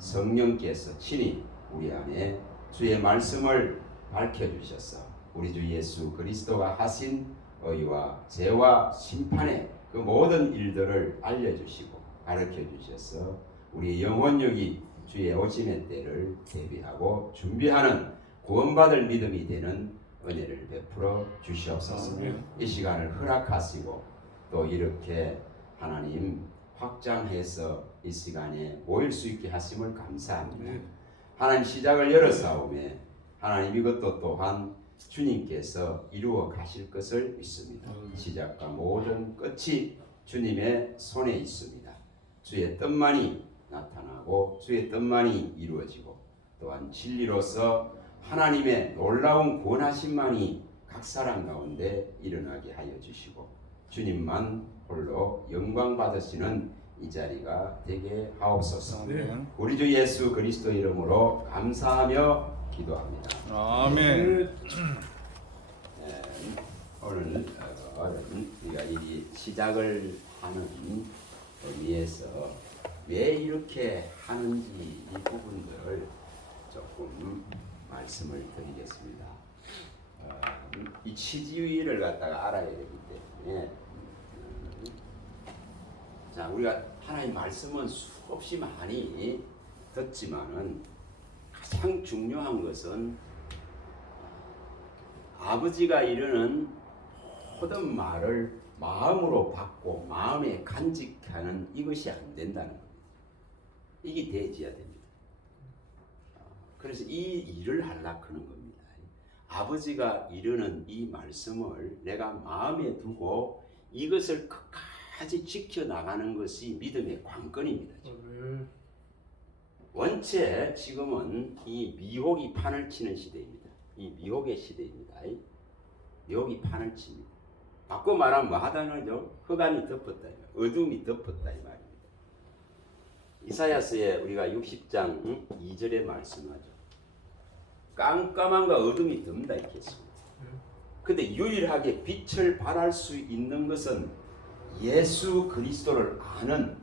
성령께서 친히 우리 안에 주의 말씀을 밝혀주셔서 우리 주 예수 그리스도가 하신 의와 죄와 심판의 그 모든 일들을 알려주시고 가르쳐주셔서 우리 영혼력이 주의 오심의 때를 대비하고 준비하는 구원받을 믿음이 되는 은혜를 베풀어 주시옵소서. 이 시간을 허락하시고 또 이렇게 하나님 확장해서 이 시간에 모일 수 있게 하심을 감사합니다. 하나님 시작을 열어사오매 하나님 이것도 또한 주님께서 이루어 가실 것을 믿습니다. 시작과 모든 끝이 주님의 손에 있습니다. 주의 뜻만이 나타나고 주의 뜻만이 이루어지고 또한 진리로서 하나님의 놀라운 구원하심만이 각 사람 가운데 일어나게 하여 주시고 주님만 홀로 영광 받으시는 이 자리가 되게 하옵소서. 우리 주 예수 그리스도 이름으로 감사하며 기도합니다. 아멘. 오늘 우리가 이 시작을 하는 의미에서 왜 이렇게 하는지 이 부분들을 조금 말씀을 드리겠습니다. 이 취지를 갖다가 알아야 되기 때문에 자, 우리가 하나님 말씀은 수없이 많이 듣지만은 가장 중요한 것은 아버지가 이르는 모든 말을 마음으로 받고 마음에 간직하는 이것이 안 된다는 겁니다. 이게 되어야 됩니다. 그래서 이 일을 하려고 하는 겁니다. 아버지가 이르는 이 말씀을 내가 마음에 두고 이것을 끝까지 지켜나가는 것이 믿음의 관건입니다. 원체 지금은 이 미혹이 판을 치는 시대입니다. 이 미혹의 시대입니다. 미혹이 판을 칩니다. 바꿔 말하면 뭐 하다는 거죠? 흑암이 덮었다, 어둠이 덮었다 이 말입니다. 이사야서에 우리가 60장 2절에 말씀하죠. 깜깜함과 어둠이 덮는다 이렇게 했습니다. 근데 유일하게 빛을 발할 수 있는 것은 예수 그리스도를 아는,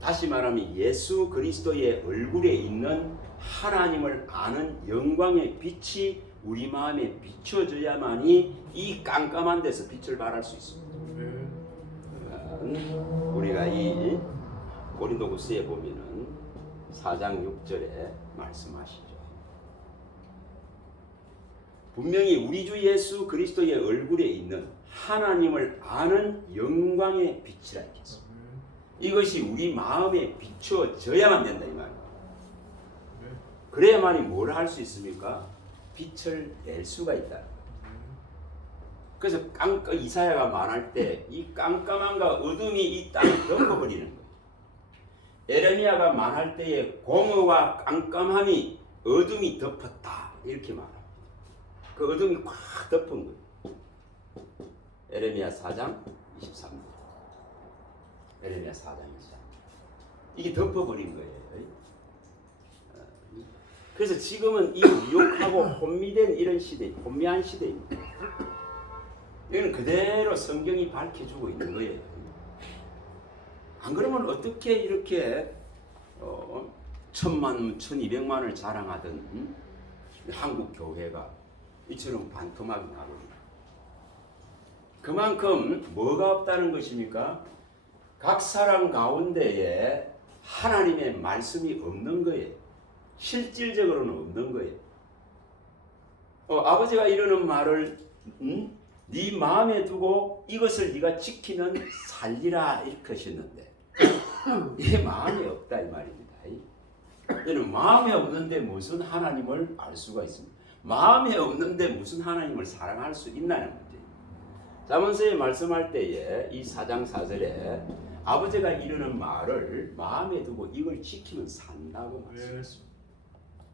다시 말하면 예수 그리스도의 얼굴에 있는 하나님을 아는 영광의 빛이 우리 마음에 비춰져야만이 이 깜깜한 데서 빛을 발할 수 있습니다. 우리가 이 고린도후서에 보면은 4장 6절에 말씀하시죠. 분명히 우리 주 예수 그리스도의 얼굴에 있는 하나님을 아는 영광의 빛이라 했습니다. 이것이 우리 마음에 비춰져야만 된다 이 말입니다. 그래야만이 뭘 할 수 있습니까? 빛을 낼 수가 있다. 그래서 이사야가 말할 때 이 깜깜함과 어둠이 이 땅을 덮어버리는 거예요. 에레미야가 말할 때에 공허와 깜깜함이 어둠이 덮었다 이렇게 말합니다. 그 어둠이 꽉 덮은 거예요. 에레미야 4장 23절. 에레미야 4장 23절. 이게 덮어버린 거예요. 그래서 지금은 이 미혹하고 혼미된 이런 시대, 혼미한 시대입니다. 이건 그대로 성경이 밝혀주고 있는 거예요. 안 그러면 어떻게 이렇게 1000만, 1200만을 자랑하던 한국 교회가 이처럼 반토막이 나버립니다. 그만큼 뭐가 없다는 것입니까? 각 사람 가운데에 하나님의 말씀이 없는 거예요. 실질적으로는 없는 거예요. 아버지가 이러는 말을 네 마음에 두고 이것을 네가 지키면 살리라 이렇게 하셨는데 이 마음이 없다 이 말입니다. 이는 마음에 없는데 무슨 하나님을 알 수가 있습니까? 마음에 없는데 무슨 하나님을 사랑할 수 있나는 문제입니다. 잠언서에 말씀할 때에 이 4장 4절에 아버지가 이르는 말을 마음에 두고 이걸 지키면 산다고 말씀했습니다.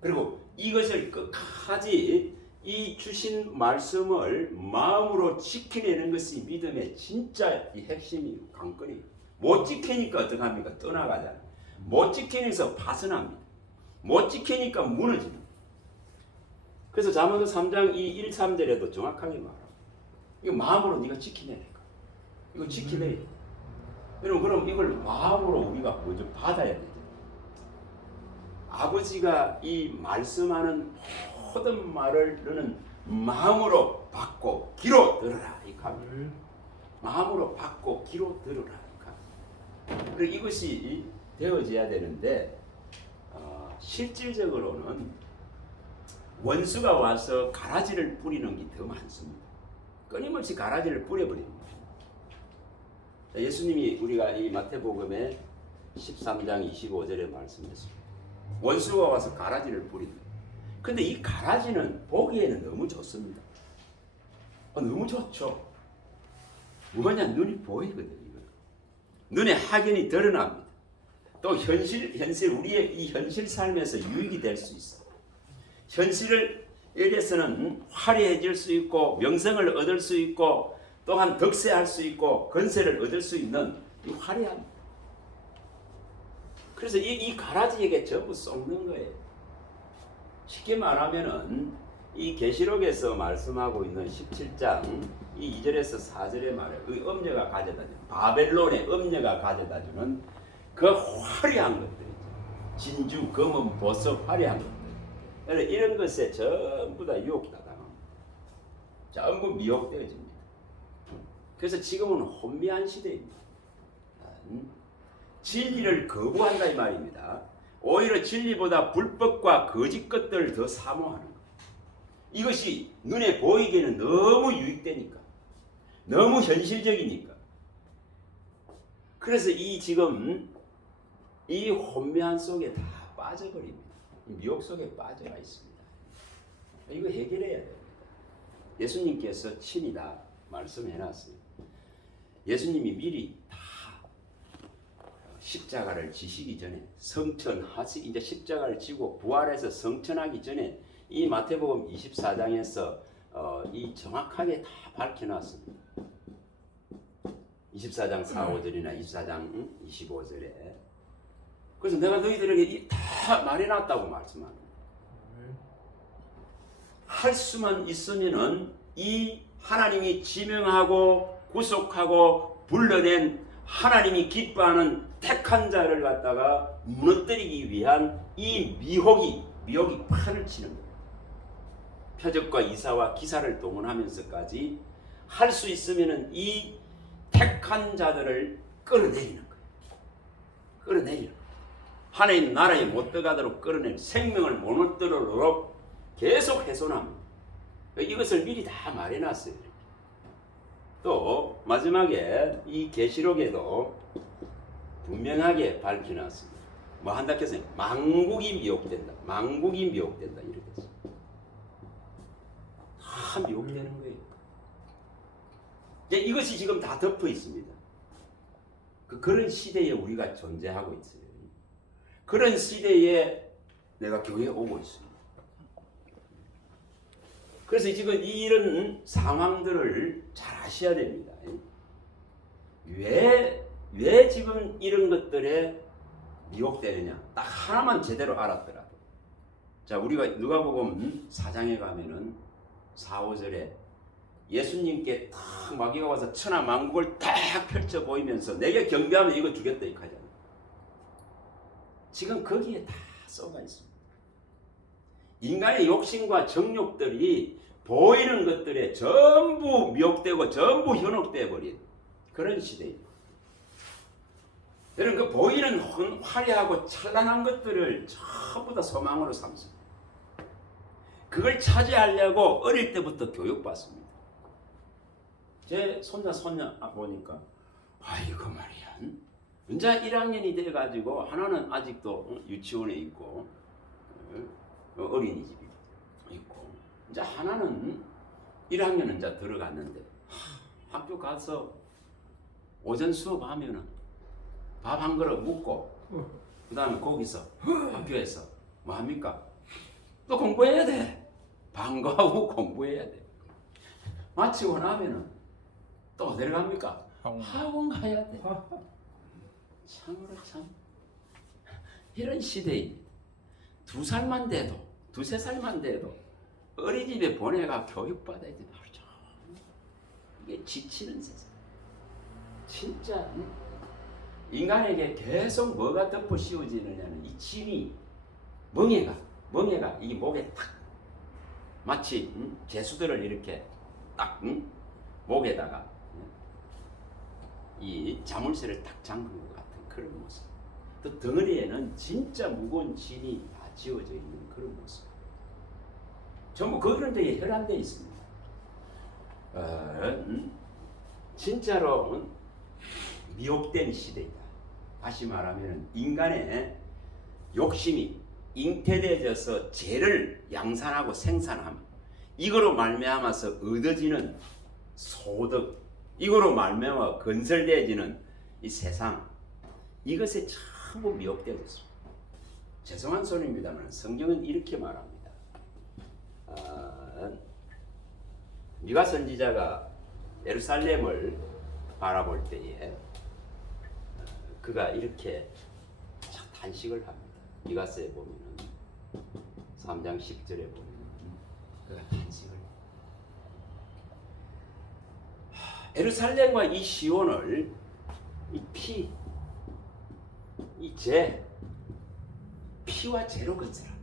그리고 이것을 끝까지 이 주신 말씀을 마음으로 지켜내는 것이 믿음의 진짜 이 핵심이 관건이에요. 못 지키니까 어떡합니까? 떠나가잖아요. 못 지키면서 파선합니다. 못 지키니까 무너집니다. 그래서 잠언서 3장 1, 3절에도 정확하게 말합니다. 이거 마음으로 네가 지키내야 돼. 이거 지키내야 돼. 여러분 그럼 이걸 마음으로 우리가 먼저 받아야 되죠. 아버지가 이 말씀하는 모든 말을 너는 마음으로 받고 귀로 들으라 이 갑니다. 마음으로 받고 귀로 들으라 이 갑니다. 그리고 이것이 되어져야 되는데 실질적으로는 원수가 와서 가라지를 뿌리는 게 더 많습니다. 끊임없이 가라지를 뿌려버립니다. 예수님이 우리가 이 마태복음의 13장 25절에 말씀했습니다. 원수가 와서 가라지를 뿌린다. 근데 이 가라지는 보기에는 너무 좋습니다. 너무 좋죠. 뭐냐, 눈이 보이거든요. 눈에 확연히 드러납니다. 또 현실 우리의 이 현실 삶에서 유익이 될 수 있어. 현실을 에대해서는 화려해질 수 있고 명성을 얻을 수 있고 또한 득세할 수 있고 건세를 얻을 수 있는 이 화려함. 그래서 이 가라지에게 전부 쏟는 거예요. 쉽게 말하면은 이 계시록에서 말씀하고 있는 17장 이 2절에서 4절의 말에 그 음녀가 가져다주는 바벨론의 음녀가 가져다주는 그 화려한 것들이죠. 진주, 금은, 보석, 화려한 것들. 이런 것에 전부 다 유혹당합니다. 전부 미혹되어집니다. 그래서 지금은 혼미한 시대입니다. 진리를 거부한다 이 말입니다. 오히려 진리보다 불법과 거짓 것들을 더 사모하는 것. 이것이 눈에 보이기에는 너무 유익되니까, 너무 현실적이니까. 그래서 지금 이 혼미한 속에 다 빠져버립니다. 미혹 속에 빠져가 있습니다. 이거 해결해야 됩니다. 예수님께서 친히 다 말씀해놨어요. 예수님이 미리 다 십자가를 지시기 전에 성천하시 이제 십자가를 지고 부활해서 성천하기 전에 이 마태복음 24장에서 이 정확하게 다 밝혀놨습니다. 24장 4, 5절이나 24장 25절에. 그래서 내가 너희들에게 다 말해놨다고 말씀합니다. 할 수만 있으면은 이 하나님이 지명하고 구속하고 불러낸 하나님이 기뻐하는 택한 자를 갖다가 무너뜨리기 위한 이 미혹이 판을 치는 거예요. 표적과 이사와 기사를 동원하면서까지 할 수 있으면은 이 택한 자들을 끌어내리는 거예요. 끌어내리는 거예요. 하나님 나라에 못 들어가도록 끌어내는, 생명을 못 얻도록 계속 훼손합니다. 이것을 미리 다 말해놨어요. 또 마지막에 이 계시록에도 분명하게 밝혀놨습니다. 뭐 한다 해서 만국이 미혹된다. 만국이 미혹된다. 이렇게 됐어요. 다 미혹되는 거예요. 이것이 지금 다 덮어 있습니다. 그런 시대에 우리가 존재하고 있어요. 그런 시대에 내가 교회에 오고 있습니다. 그래서 지금 이런 상황들을 잘 아셔야 됩니다. 왜 지금 이런 것들에 미혹되느냐? 딱 하나만 제대로 알았더라도. 자, 우리가 누가복음 4장에 가면은 4, 5절에 예수님께 딱 마귀가 와서 천하 만국을 딱 펼쳐 보이면서 내게 경배하면 이거 주겠다 이렇게 하잖아요. 지금 거기에 다 쏘가 있습니다. 인간의 욕심과 정욕들이 보이는 것들에 전부 미혹되고 전부 현혹되어 버린 그런 시대입니다. 여러분 그 보이는 화려하고 찬란한 것들을 전부 다 소망으로 삼습니다. 그걸 차지하려고 어릴 때부터 교육받습니다. 제 손자 보니까 아이고 말이야, 이제 1학년이 돼가지고 하나는 아직도 유치원에 있고 어린이집에 있고 이제 하나는 1학년은 이제 들어갔는데 학교 가서 오전 수업하면은 밥 한 그릇 먹고 그 다음에 거기서 학교에서 뭐 합니까? 또 공부해야 돼. 방과후 공부해야 돼. 마치고 나면은 또 어디로 갑니까? 학원 가야 돼. 참으로 참 이런 시대입니다. 2살만 돼도 2~3살만 돼도 어린이집에 보내가 교육받아야 돼. 이게 지치는 세상. 진짜 인간에게 계속 뭐가 덮어 씌워지느냐는 이 짐이 멍에가 이 목에 탁 마치 죄수들을 이렇게 딱 목에다가 이 자물쇠를 딱 잠근 것 같은 그런 모습. 또 덩어리에는 진짜 무거운 진이 다 지어져 있는 그런 모습. 전부 그런 데에 혈안되어 있습니다. 진짜로 미혹된 시대이다. 다시 말하면 인간의 욕심이 잉태되어져서 죄를 양산하고 생산함, 이거로 말미암아서 얻어지는 소득, 이거로 말미암아 건설되어지는 이 세상, 이것에 전부 미혹되어졌습니다. 죄송한 소리입니다만 성경은 이렇게 말합니다. 미가 선지자가 예루살렘을 바라볼 때에 그가 이렇게 탄식을 합니다. 미가서에 보면은 3장 10절에 보면은 그가 탄식을 해요. 예루살렘과 이 시온을 이 피, 이 죄, 피와 죄로 건설한다.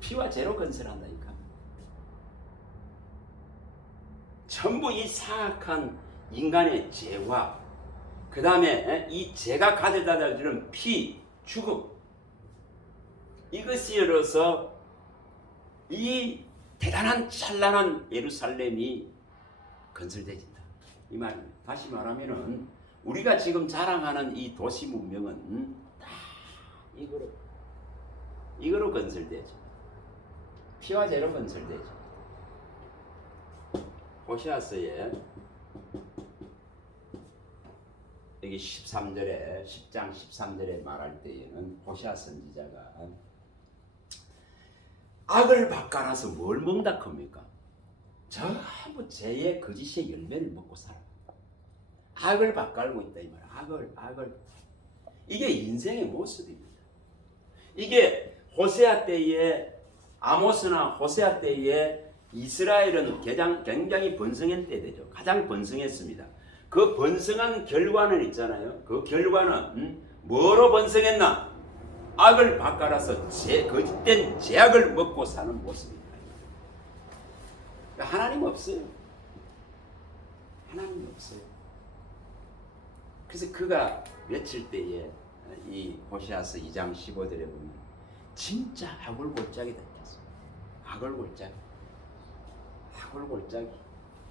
피와 죄로 건설한다니까. 전부 이 사악한 인간의 죄와 그 다음에 이 죄가 가져다 주는 피, 죽음, 이것이로서 이 대단한 찬란한 예루살렘이 건설되진다, 이 말입니다. 다시 말하면은 우리가 지금 자랑하는 이 도시 문명은 다 이거로 건설되죠. 피와 죄로 건설되죠. 호세아서에 여기 13절에 10장 13절에 말할 때에는 호세아 선지자가 악을 바꿔놔서 뭘 먹다 겁니까? 전부 죄의 거짓의 열매를 먹고 살아. 악을 바꿔고 있다 이 말이야. 악을. 이게 인생의 모습입니다. 이게 호세아 때에 아모스나 호세아 때에 이스라엘은 굉장히 번성한 때되죠. 가장 번성했습니다. 그 번성한 결과는 있잖아요. 그 결과는 뭐로 번성했나? 악을 바꿔라서 거짓된 죄악을 먹고 사는 모습입니다. 그러니까 하나님 없어요. 하나님이 없어요. 그래서 그가 며칠 때에 이 호세아서 2장 15절에 보면 진짜 하골골짜기 됐겠어요. 하골골짜기.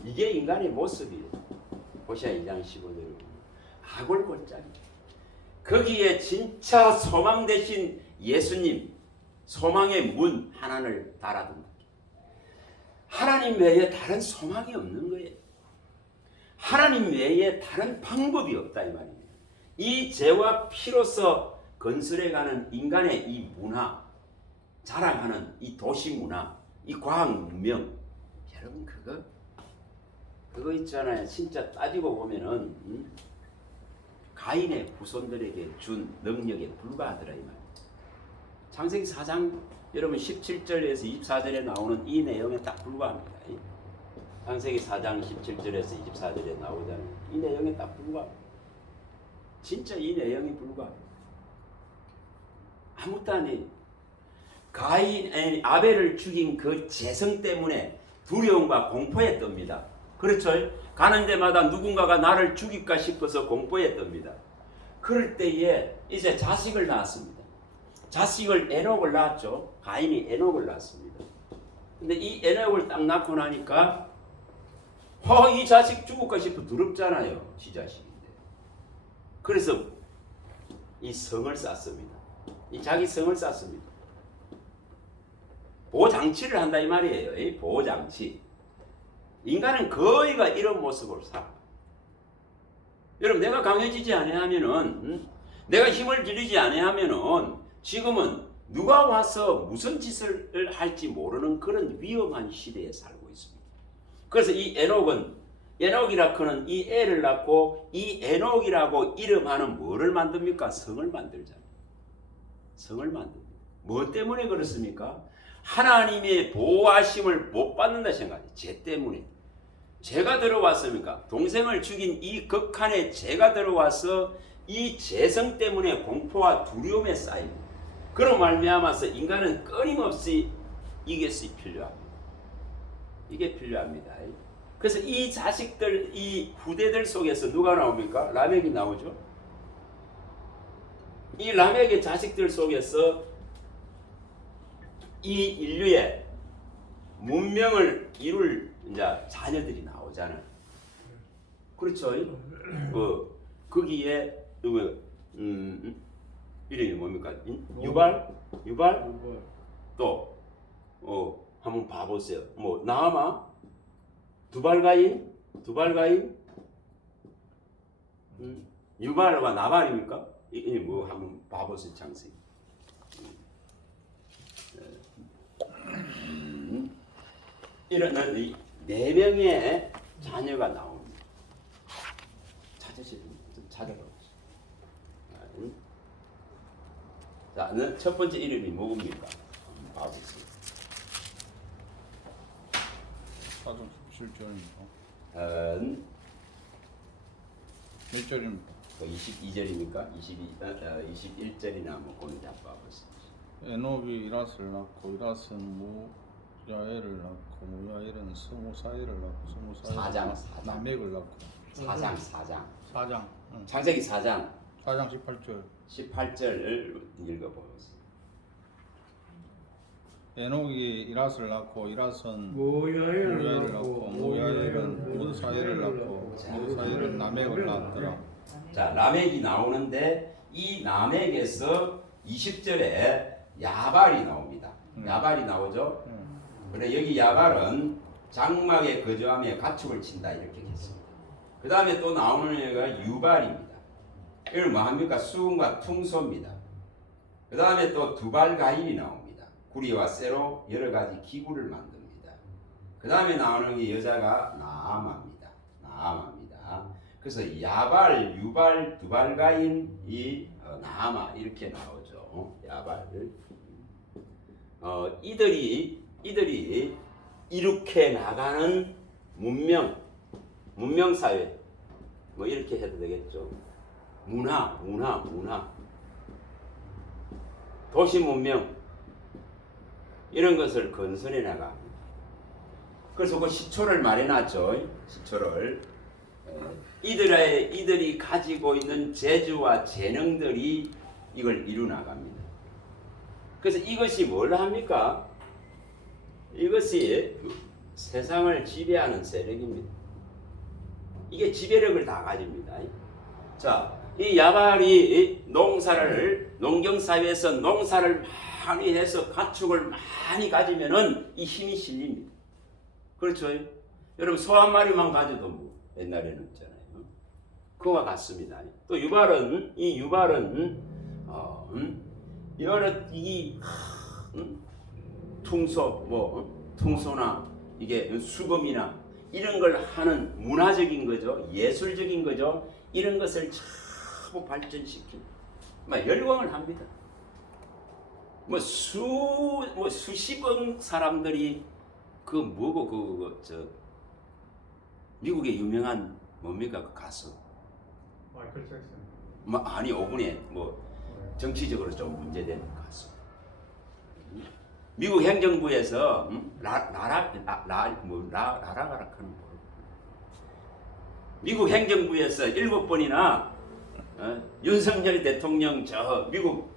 이게 인간의 모습이에요. 호세아 2장 15절에 보면 하골골짜기. 거기에 진짜 소망 대신 예수님, 소망의 문 하나를 달아둔다. 하나님 외에 다른 소망이 없는 거예요. 하나님 외에 다른 방법이 없다 이 말입니다. 이 죄와 피로서 건설해가는 인간의 이 문화, 자랑하는 이 도시 문화, 이 과학 문명, 여러분 그거 있잖아요. 진짜 따지고 보면은 가인의 후손들에게 준 능력에 불과하더라 이 말이에요. 창세기 4장 여러분 17절에서 24절에 나오는 이 내용에 딱 불과합니다. 창세기 4장 17절에서 24절에 나오잖아요. 이 내용에 딱 불과합니다. 진짜 이 내용이 불과합니다. 아무것도 아니에요. 아벨을 죽인 그 재성 때문에 두려움과 공포에 떱니다. 그렇죠? 가는 데마다 누군가가 나를 죽일까 싶어서 공포에 떱니다. 그럴 때에 이제 자식을 낳았습니다. 자식을 에녹을 낳았죠. 가인이 에녹을 낳았습니다. 근데 이 에녹을 딱 낳고 나니까 이 자식 죽을까 싶어 두렵잖아요. 지 자식인데. 그래서 이 성을 쌓습니다. 이 자기 성을 쌓습니다. 보호장치를 한다 이 말이에요. 이 보호장치. 인간은 거의가 이런 모습으로 살아. 여러분 내가 강해지지 아니하면은 내가 힘을 들이지 아니하면은 지금은 누가 와서 무슨 짓을 할지 모르는 그런 위험한 시대에 살고 있습니다. 그래서 이 에녹이라고는 이 애를 낳고 이 에녹이라고 이름하는 뭐를 만듭니까? 성을 만들잖아요. 성을 만듭니다. 뭐 때문에 그렇습니까? 하나님의 보호하심을 못 받는다 생각해요. 죄 때문에. 죄가 들어왔습니까? 동생을 죽인 이 극한의 죄가 들어와서 이 죄성 때문에 공포와 두려움에 쌓입니다. 그로 말미암아서 인간은 끊임없이 이것이 필요합니다. 이게 필요합니다. 그래서 이 자식들, 이 후대들 속에서 누가 나옵니까? 라멕이 나오죠. 이 라멕의 자식들 속에서 이 인류의 문명을 이룰 이제 자녀들이 나오잖아요. 그렇죠? 거기에 이름이 뭡니까? 유발? 또 한번 봐보세요. 뭐 나아마, 두발가인, 유발과 나발입니까? 이 뭐 한번 봐보세요, 창세기. 이런 이 네 명의 자녀가 나옵니다. 찾아보세요. 자, 첫 번째 이름이 뭡니까? 봐보세요. 사전 17절입니다. 1절입니까? 22절입니까? 21절이나 한번 보는지 한번 봐보세요. 에녹이 이랏을 낳고 이랏은 무야엘을 낳고 무야엘은 스무사엘을 낳고 스무사엘은 라멕을 낳고 4장. 창세기 4장 18절을 읽어보세요. 에녹이 이랏을 낳고 이랏은 무야엘을 낳고 무야엘은 무사엘을 낳고 무사엘은 라멕을 낳았더라. 자, 라멕이 나오는데 이 라멕에서 20절에 야발이 나옵니다. 야발이 나오죠. 그래 여기 야발은 장막에 거주하며 가축을 친다 이렇게 했습니다. 그 다음에 또 나오는 애가 유발입니다. 이걸 뭐합니까? 수금과 퉁소입니다. 그 다음에 또 두발가인이 나옵니다. 구리와 쇠로 여러 가지 기구를 만듭니다. 그 다음에 나오는 게 여자가 나아마입니다. 그래서 야발, 유발, 두발가인, 나아마 이렇게 나오죠. 야발을 이들이 이룩해 나가는 문명 사회 뭐 이렇게 해도 되겠죠. 문화 도시 문명 이런 것을 건설해 나갑니다. 그래서 그 시초를 말해놨죠. 시초를 이들이 가지고 있는 재주와 재능들이 이걸 이루 나갑니다. 그래서 이것이 뭘 합니까? 이것이 세상을 지배하는 세력입니다. 이게 지배력을 다 가집니다. 자, 이 야발이 농경사회에서 농사를 많이 해서 가축을 많이 가지면은 이 힘이 실립니다. 그렇죠? 여러분 소 한 마리만 가져도 뭐 옛날에는 있잖아요. 그와 같습니다. 또 유발은 퉁소나 이게 수금이나 이런 걸 하는 문화적인 거죠, 예술적인 거죠. 이런 것을 전부 발전시킨, 열광을 합니다. 수십억 사람들이 미국의 유명한 뭡니까 그 가수 마이클 잭슨. 아니 5분에 정치적으로 좀 문제된 가수. 미국 행정부에서 미국 행정부에서 7번이나 윤석열 대통령 미국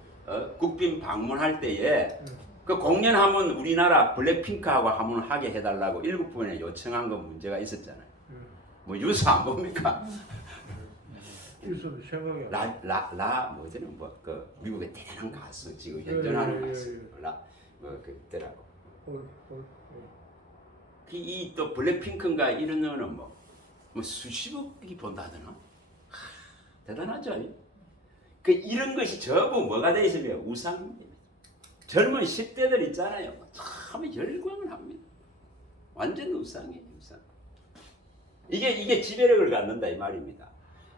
국빈 방문할 때에 그 공연하면 우리나라 블랙핑크하고 한번 하게 해달라고 7번에 요청한 거 문제가 있었잖아요. 뉴스 안 봅니까? 뉴스 생각이 미국의 대단한 가수 지금 현존하는 가수 그때라고. 이 또 블랙핑크인가 이런 거는 뭐 수십억이 본다더나. 대단하죠. 이런 것이 전부 뭐가 돼 있으면 우상입니다. 젊은 10대들 있잖아요. 참 열광을 합니다. 완전 우상이에요, 우상. 이게 지배력을 갖는다 이 말입니다.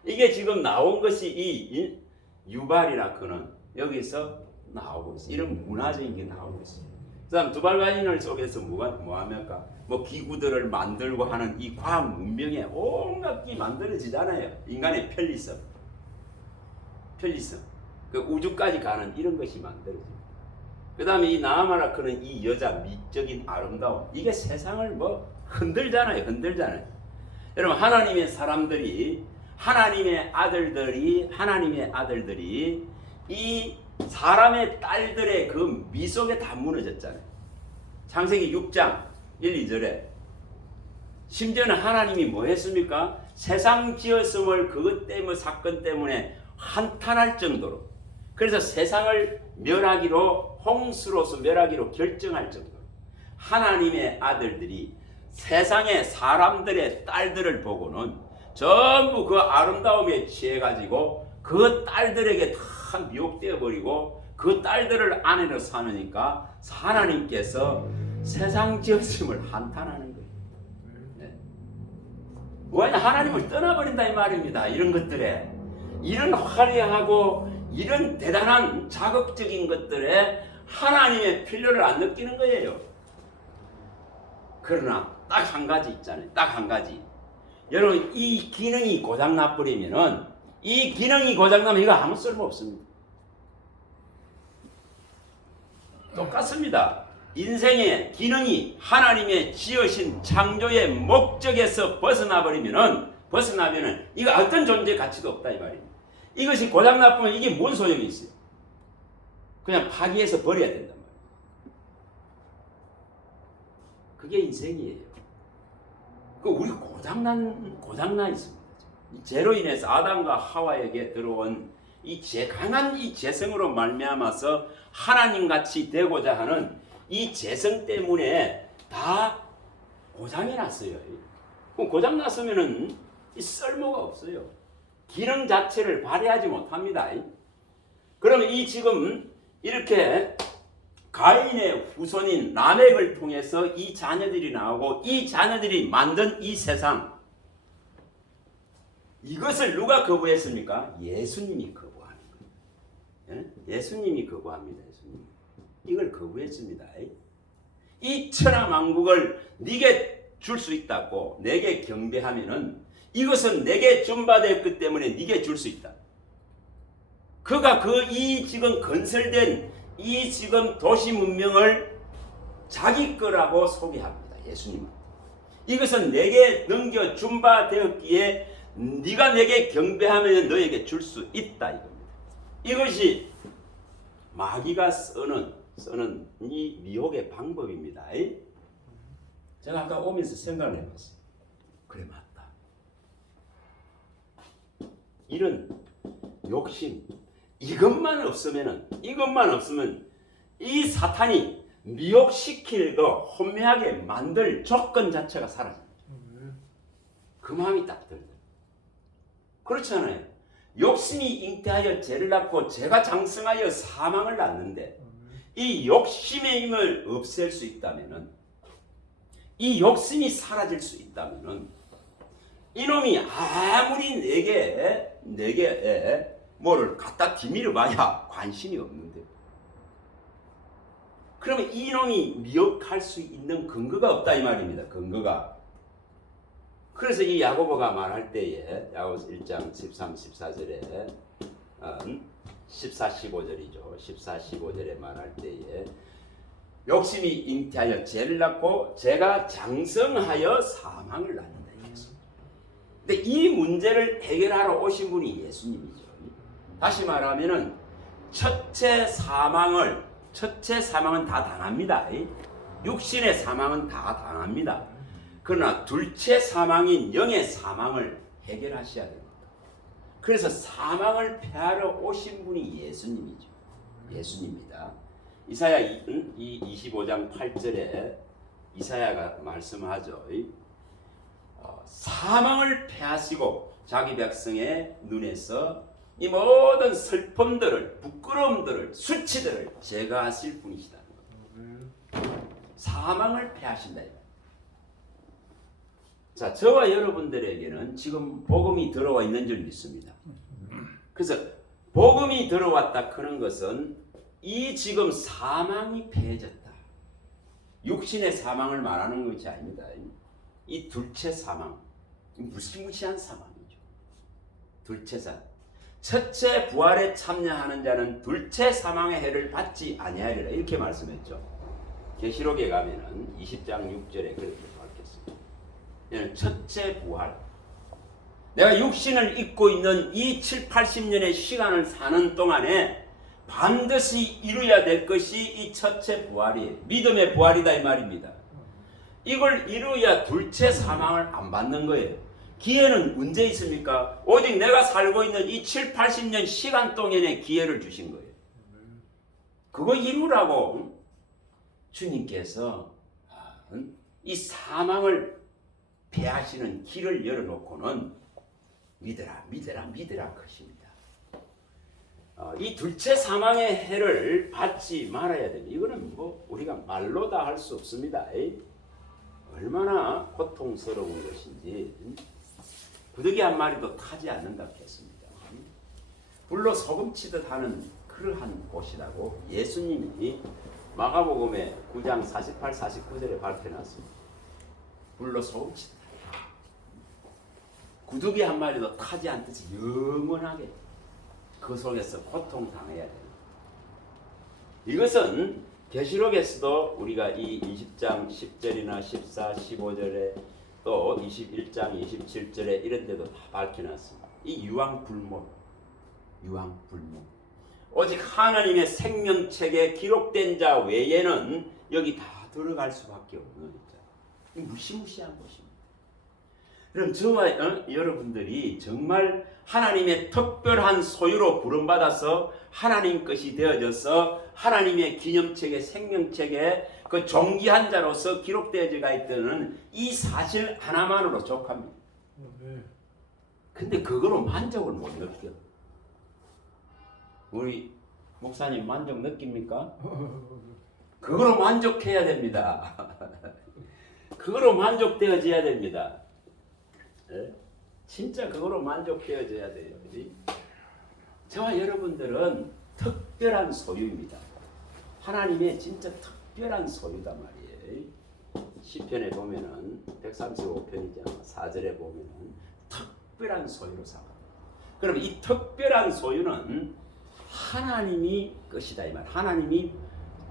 이게 지금 나온 것이 이 유발이라 그는 여기서 나오고 있어요. 이런 문화적인 게 나오고 있어요. 그다음 두발가인을 속에서 뭐합니까? 기구들을 만들고 하는 이 과학 문명에 온갖 게 만들어지잖아요. 인간의 편리성, 그 우주까지 가는 이런 것이 만들어집니다. 그 다음에 이 나아마라크는 이 여자 미적인 아름다움, 이게 세상을 뭐 흔들잖아요. 여러분, 하나님의 사람들이, 하나님의 아들들이 이 사람의 딸들의 그 미속에 다 무너졌잖아요. 창세기 6장 1, 2절에 심지어는 하나님이 뭐 했습니까? 세상 지었음을 그것 때문에, 사건 때문에 한탄할 정도로, 그래서 세상을 멸하기로, 홍수로서 멸하기로 결정할 정도로 하나님의 아들들이 세상의 사람들의 딸들을 보고는 전부 그 아름다움에 취해가지고 그 딸들에게 다 미혹되어 버리고 그 딸들을 아내로 삼으니까 하나님께서 세상 지었음을 한탄하는 거예요. 네. 왜냐, 하나님을 떠나버린다 이 말입니다. 이런 것들에, 이런 화려하고 이런 대단한 자극적인 것들에 하나님의 필요를 안 느끼는 거예요. 그러나 딱 한 가지 있잖아요. 딱 한 가지. 여러분, 이 기능이 고장나버리면은, 이 기능이 고장나면 이거 아무 쓸모 없습니다. 똑같습니다. 인생의 기능이 하나님의 지으신 창조의 목적에서 벗어나면은 이거 어떤 존재 가치도 없다 이 말입니다. 이것이 고장나쁘면 이게 뭔 소용이 있어요? 그냥 파기해서 버려야 된단 말이에요. 그게 인생이에요. 우리 고장나 있습니다. 죄로 인해서 아담과 하와에게 들어온 이 강한 이 죄성으로 말미암아서 하나님 같이 되고자 하는 이 죄성 때문에 다 고장이 났어요. 그럼 고장 났으면은 쓸모가 없어요. 기능 자체를 발휘하지 못합니다. 그러면 이 지금 이렇게 가인의 후손인 라멕을 통해서 이 자녀들이 나오고 이 자녀들이 만든 이 세상, 이것을 누가 거부했습니까? 예수님이 거부하는 거예요. 예수님이 거부합니다. 예수님. 이걸 거부했습니다. 이 천하만국을 네게 줄 수 있다고 내게 경배하면은 이것은 내게 준바되었기 때문에 네게 줄 수 있다. 그가 이 지금 건설된 이 지금 도시 문명을 자기 거라고 소개합니다. 예수님은. 이것은 내게 넘겨 준바되었기에 네가 내게 경배하면 너에게 줄 수 있다 이겁니다. 이것이 마귀가 쓰는 이 미혹의 방법입니다. 제가 아까 오면서 생각을 해봤어요. 그래, 맞다. 이런 욕심, 이것만 없으면 이 사탄이 미혹시키고 혼미하게 만들 조건 자체가 사라집니다. 그 마음이 딱 들어요. 그렇잖아요. 욕심이 잉태하여 죄를 낳고 죄가 장성하여 사망을 낳는데 이 욕심의 힘을 없앨 수 있다면은, 이 욕심이 사라질 수 있다면은, 이놈이 아무리 내게 뭐를 갖다 뒤밀어 봐야 관심이 없는데, 그러면 이놈이 미혹할 수 있는 근거가 없다 이 말입니다. 근거가. 그래서 이 야고보가 말할 때에, 야고보서 1장 13, 14절에 14, 15절이죠. 14, 15절에 말할 때에 욕심이 잉태하여 죄를 낳고 죄가 장성하여 사망을 낳는다. 근데 이 문제를 해결하러 오신 분이 예수님이죠. 다시 말하면은 첫째 사망은 다 당합니다. 육신의 사망은 다 당합니다. 그러나 둘째 사망인 영의 사망을 해결하셔야 됩니다. 그래서 사망을 패하러 오신 분이 예수님이죠. 예수님입니다. 이사야 25장 8절에 이사야가 말씀하죠. 사망을 패하시고 자기 백성의 눈에서 이 모든 슬픔들을, 부끄러움들을, 수치들을 제거하실 분이시다는 겁니다. 사망을 패하신다. 자, 저와 여러분들에게는 지금 복음이 들어와 있는 줄 믿습니다. 그래서 복음이 들어왔다 그런 것은 이 지금 사망이 패해졌다. 육신의 사망을 말하는 것이 아닙니다. 이 둘째 사망, 무시무시한 사망이죠. 둘째 사망. 첫째 부활에 참여하는 자는 둘째 사망의 해를 받지 아니하리라 이렇게 말씀했죠. 계시록에 가면은 20장 6절에 그렇게 밝혔습니다. 이는 첫째 부활. 내가 육신을 입고 있는 이 7, 80년의 시간을 사는 동안에 반드시 이루어야 될 것이 이 첫째 부활이에요. 믿음의 부활이다 이 말입니다. 이걸 이루어야 둘째 사망을 안 받는 거예요. 기회는 언제 있습니까? 오직 내가 살고 있는 이 7, 80년 시간 동안에 기회를 주신 거예요. 그거 이루라고 주님께서 이 사망을 패하시는 길을 열어놓고는 믿으라 믿으라 믿으라 것입니다. 이 둘째 사망의 해를 받지 말아야 됩니다. 이거는 뭐 우리가 말로 다 할 수 없습니다. 얼마나 고통스러운 것인지 구더기 한 마리도 타지 않는다고 했습니다. 불로 소금 치듯 하는 그러한 곳이라고 예수님이 마가복음의 9장 48, 49절에 밝혀놨습니다. 불로 소금 치듯 구더기 한 마리도 타지 않듯이 영원하게 그 속에서 고통당해야 돼요. 이것은 계시록에서도 우리가 이 20장 10절이나 14, 15절에 또 21장 27절에 이런 데도 다 밝혀놨습니다. 이 유황불목 오직 하나님의 생명책에 기록된 자 외에는 여기 다 들어갈 수밖에 없는 자. 무시무시한 것입니다. 그럼 저와 여러분들이 정말 하나님의 특별한 소유로 부름받아서 하나님 것이 되어져서 하나님의 기념책에 생명책에 그 존귀한 자로서 기록되어져가 있다는 이 사실 하나만으로 족합니다. 근데 그거로 만족을 못 느껴. 우리 목사님 만족 느낍니까? 그거로 만족해야 됩니다. 그거로 만족되어져야 됩니다. 진짜 그거로 만족되어져야 돼요. 저와 여러분들은 특별한 소유입니다. 하나님의 진짜 특별한 소유다 말이에요. 시편에 보면은 135편이잖아. 4절에 보면은 특별한 소유로 삼아. 그럼 이 특별한 소유는 하나님이 것이다 이 말. 하나님이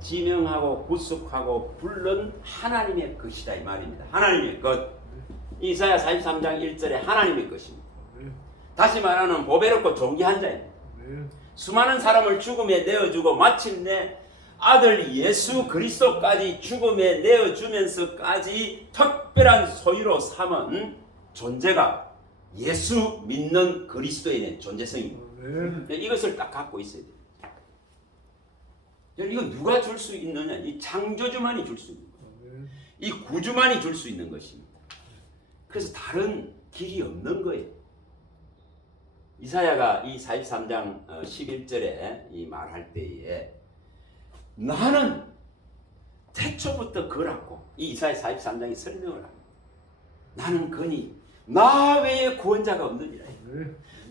지명하고 구속하고 부른 하나님의 것이다 이 말입니다. 하나님의 것. 이사야 43장 1절에 하나님의 것입니다. 다시 말하는 보배롭고 존귀한 자입니다. 수많은 사람을 죽음에 내어주고 마침내 아들 예수 그리스도까지 죽음에 내어주면서까지 특별한 소유로 삼은 존재가 예수 믿는 그리스도인의 존재성입니다. 이것을 딱 갖고 있어야 돼요. 이건 누가 줄 수 있느냐? 이 창조주만이 줄 수 있는 거예요. 이 구주만이 줄 수 있는 것입니다. 그래서 다른 길이 없는 거예요. 이사야가 이 43장 11절에 이 말할 때에 나는 태초부터 그라고 이 이사야 43장이 설명을 합니다. 나는 거니 나 외에 구원자가 없느니라.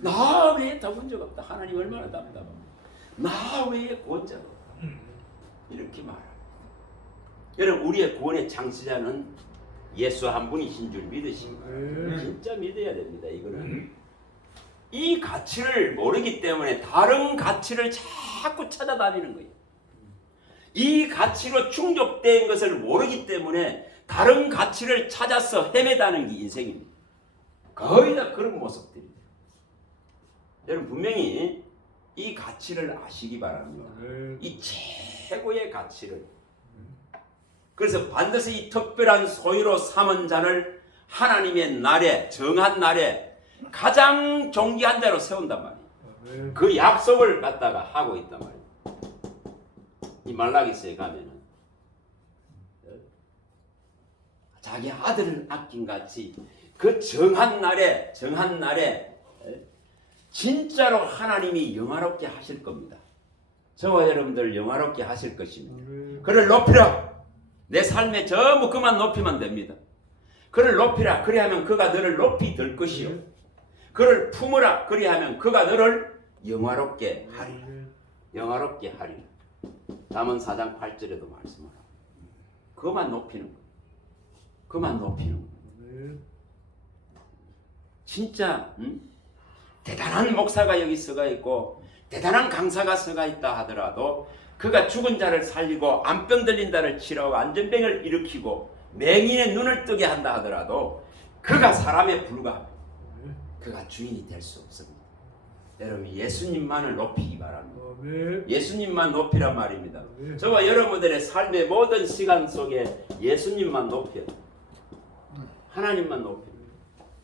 나 외에 구원자가 없다. 하나님 얼마나 답답합니까? 나 외에 구원자가 없다. 이렇게 말합니다. 여러분 우리의 구원의 창시자는 예수 한 분이신 줄 믿으십니까? 진짜 믿어야 됩니다. 이거는 이 가치를 모르기 때문에 다른 가치를 자꾸 찾아다니는 거예요. 이 가치로 충족된 것을 모르기 때문에 다른 가치를 찾아서 헤매다는 게 인생입니다. 거의 다 그런 모습들이에요. 여러분 분명히 이 가치를 아시기 바랍니다. 이 최고의 가치를. 그래서 반드시 이 특별한 소유로 삼은 자를 하나님의 날에 정한 날에 가장 존귀한 자로 세운단 말이에요. 그 약속을 갖다가 하고 있단 말이에요. 이 말라기서에 가면은 자기 아들을 아낀 같이 그 정한 날에 진짜로 하나님이 영화롭게 하실 겁니다. 저와 여러분들 영화롭게 하실 것입니다. 그를 높이라. 내 삶에 전부 그만 높이면 됩니다. 그를 높이라. 그리하면 그가 너를 높이 들 것이요. 그를 품으라. 그리하면 그가 너를 영화롭게 하리라. 영화롭게 하리라. 잠언 4장 8절에도 말씀을 합니다. 그만 높이는 거예요. 그만 높이는 거예요. 진짜 대단한 목사가 여기 서가 있고 대단한 강사가 서가 있다 하더라도 그가 죽은 자를 살리고 암병 들린 자를 치료하고 안전병을 일으키고 맹인의 눈을 뜨게 한다 하더라도 그가 사람에 불과하고 그가 주인이 될 수 없습니다. 여러분 예수님만을 높이기 바랍니다. 예수님만 높이란 말입니다. 저와 여러분들의 삶의 모든 시간 속에 예수님만 높여요. 하나님만 높여요.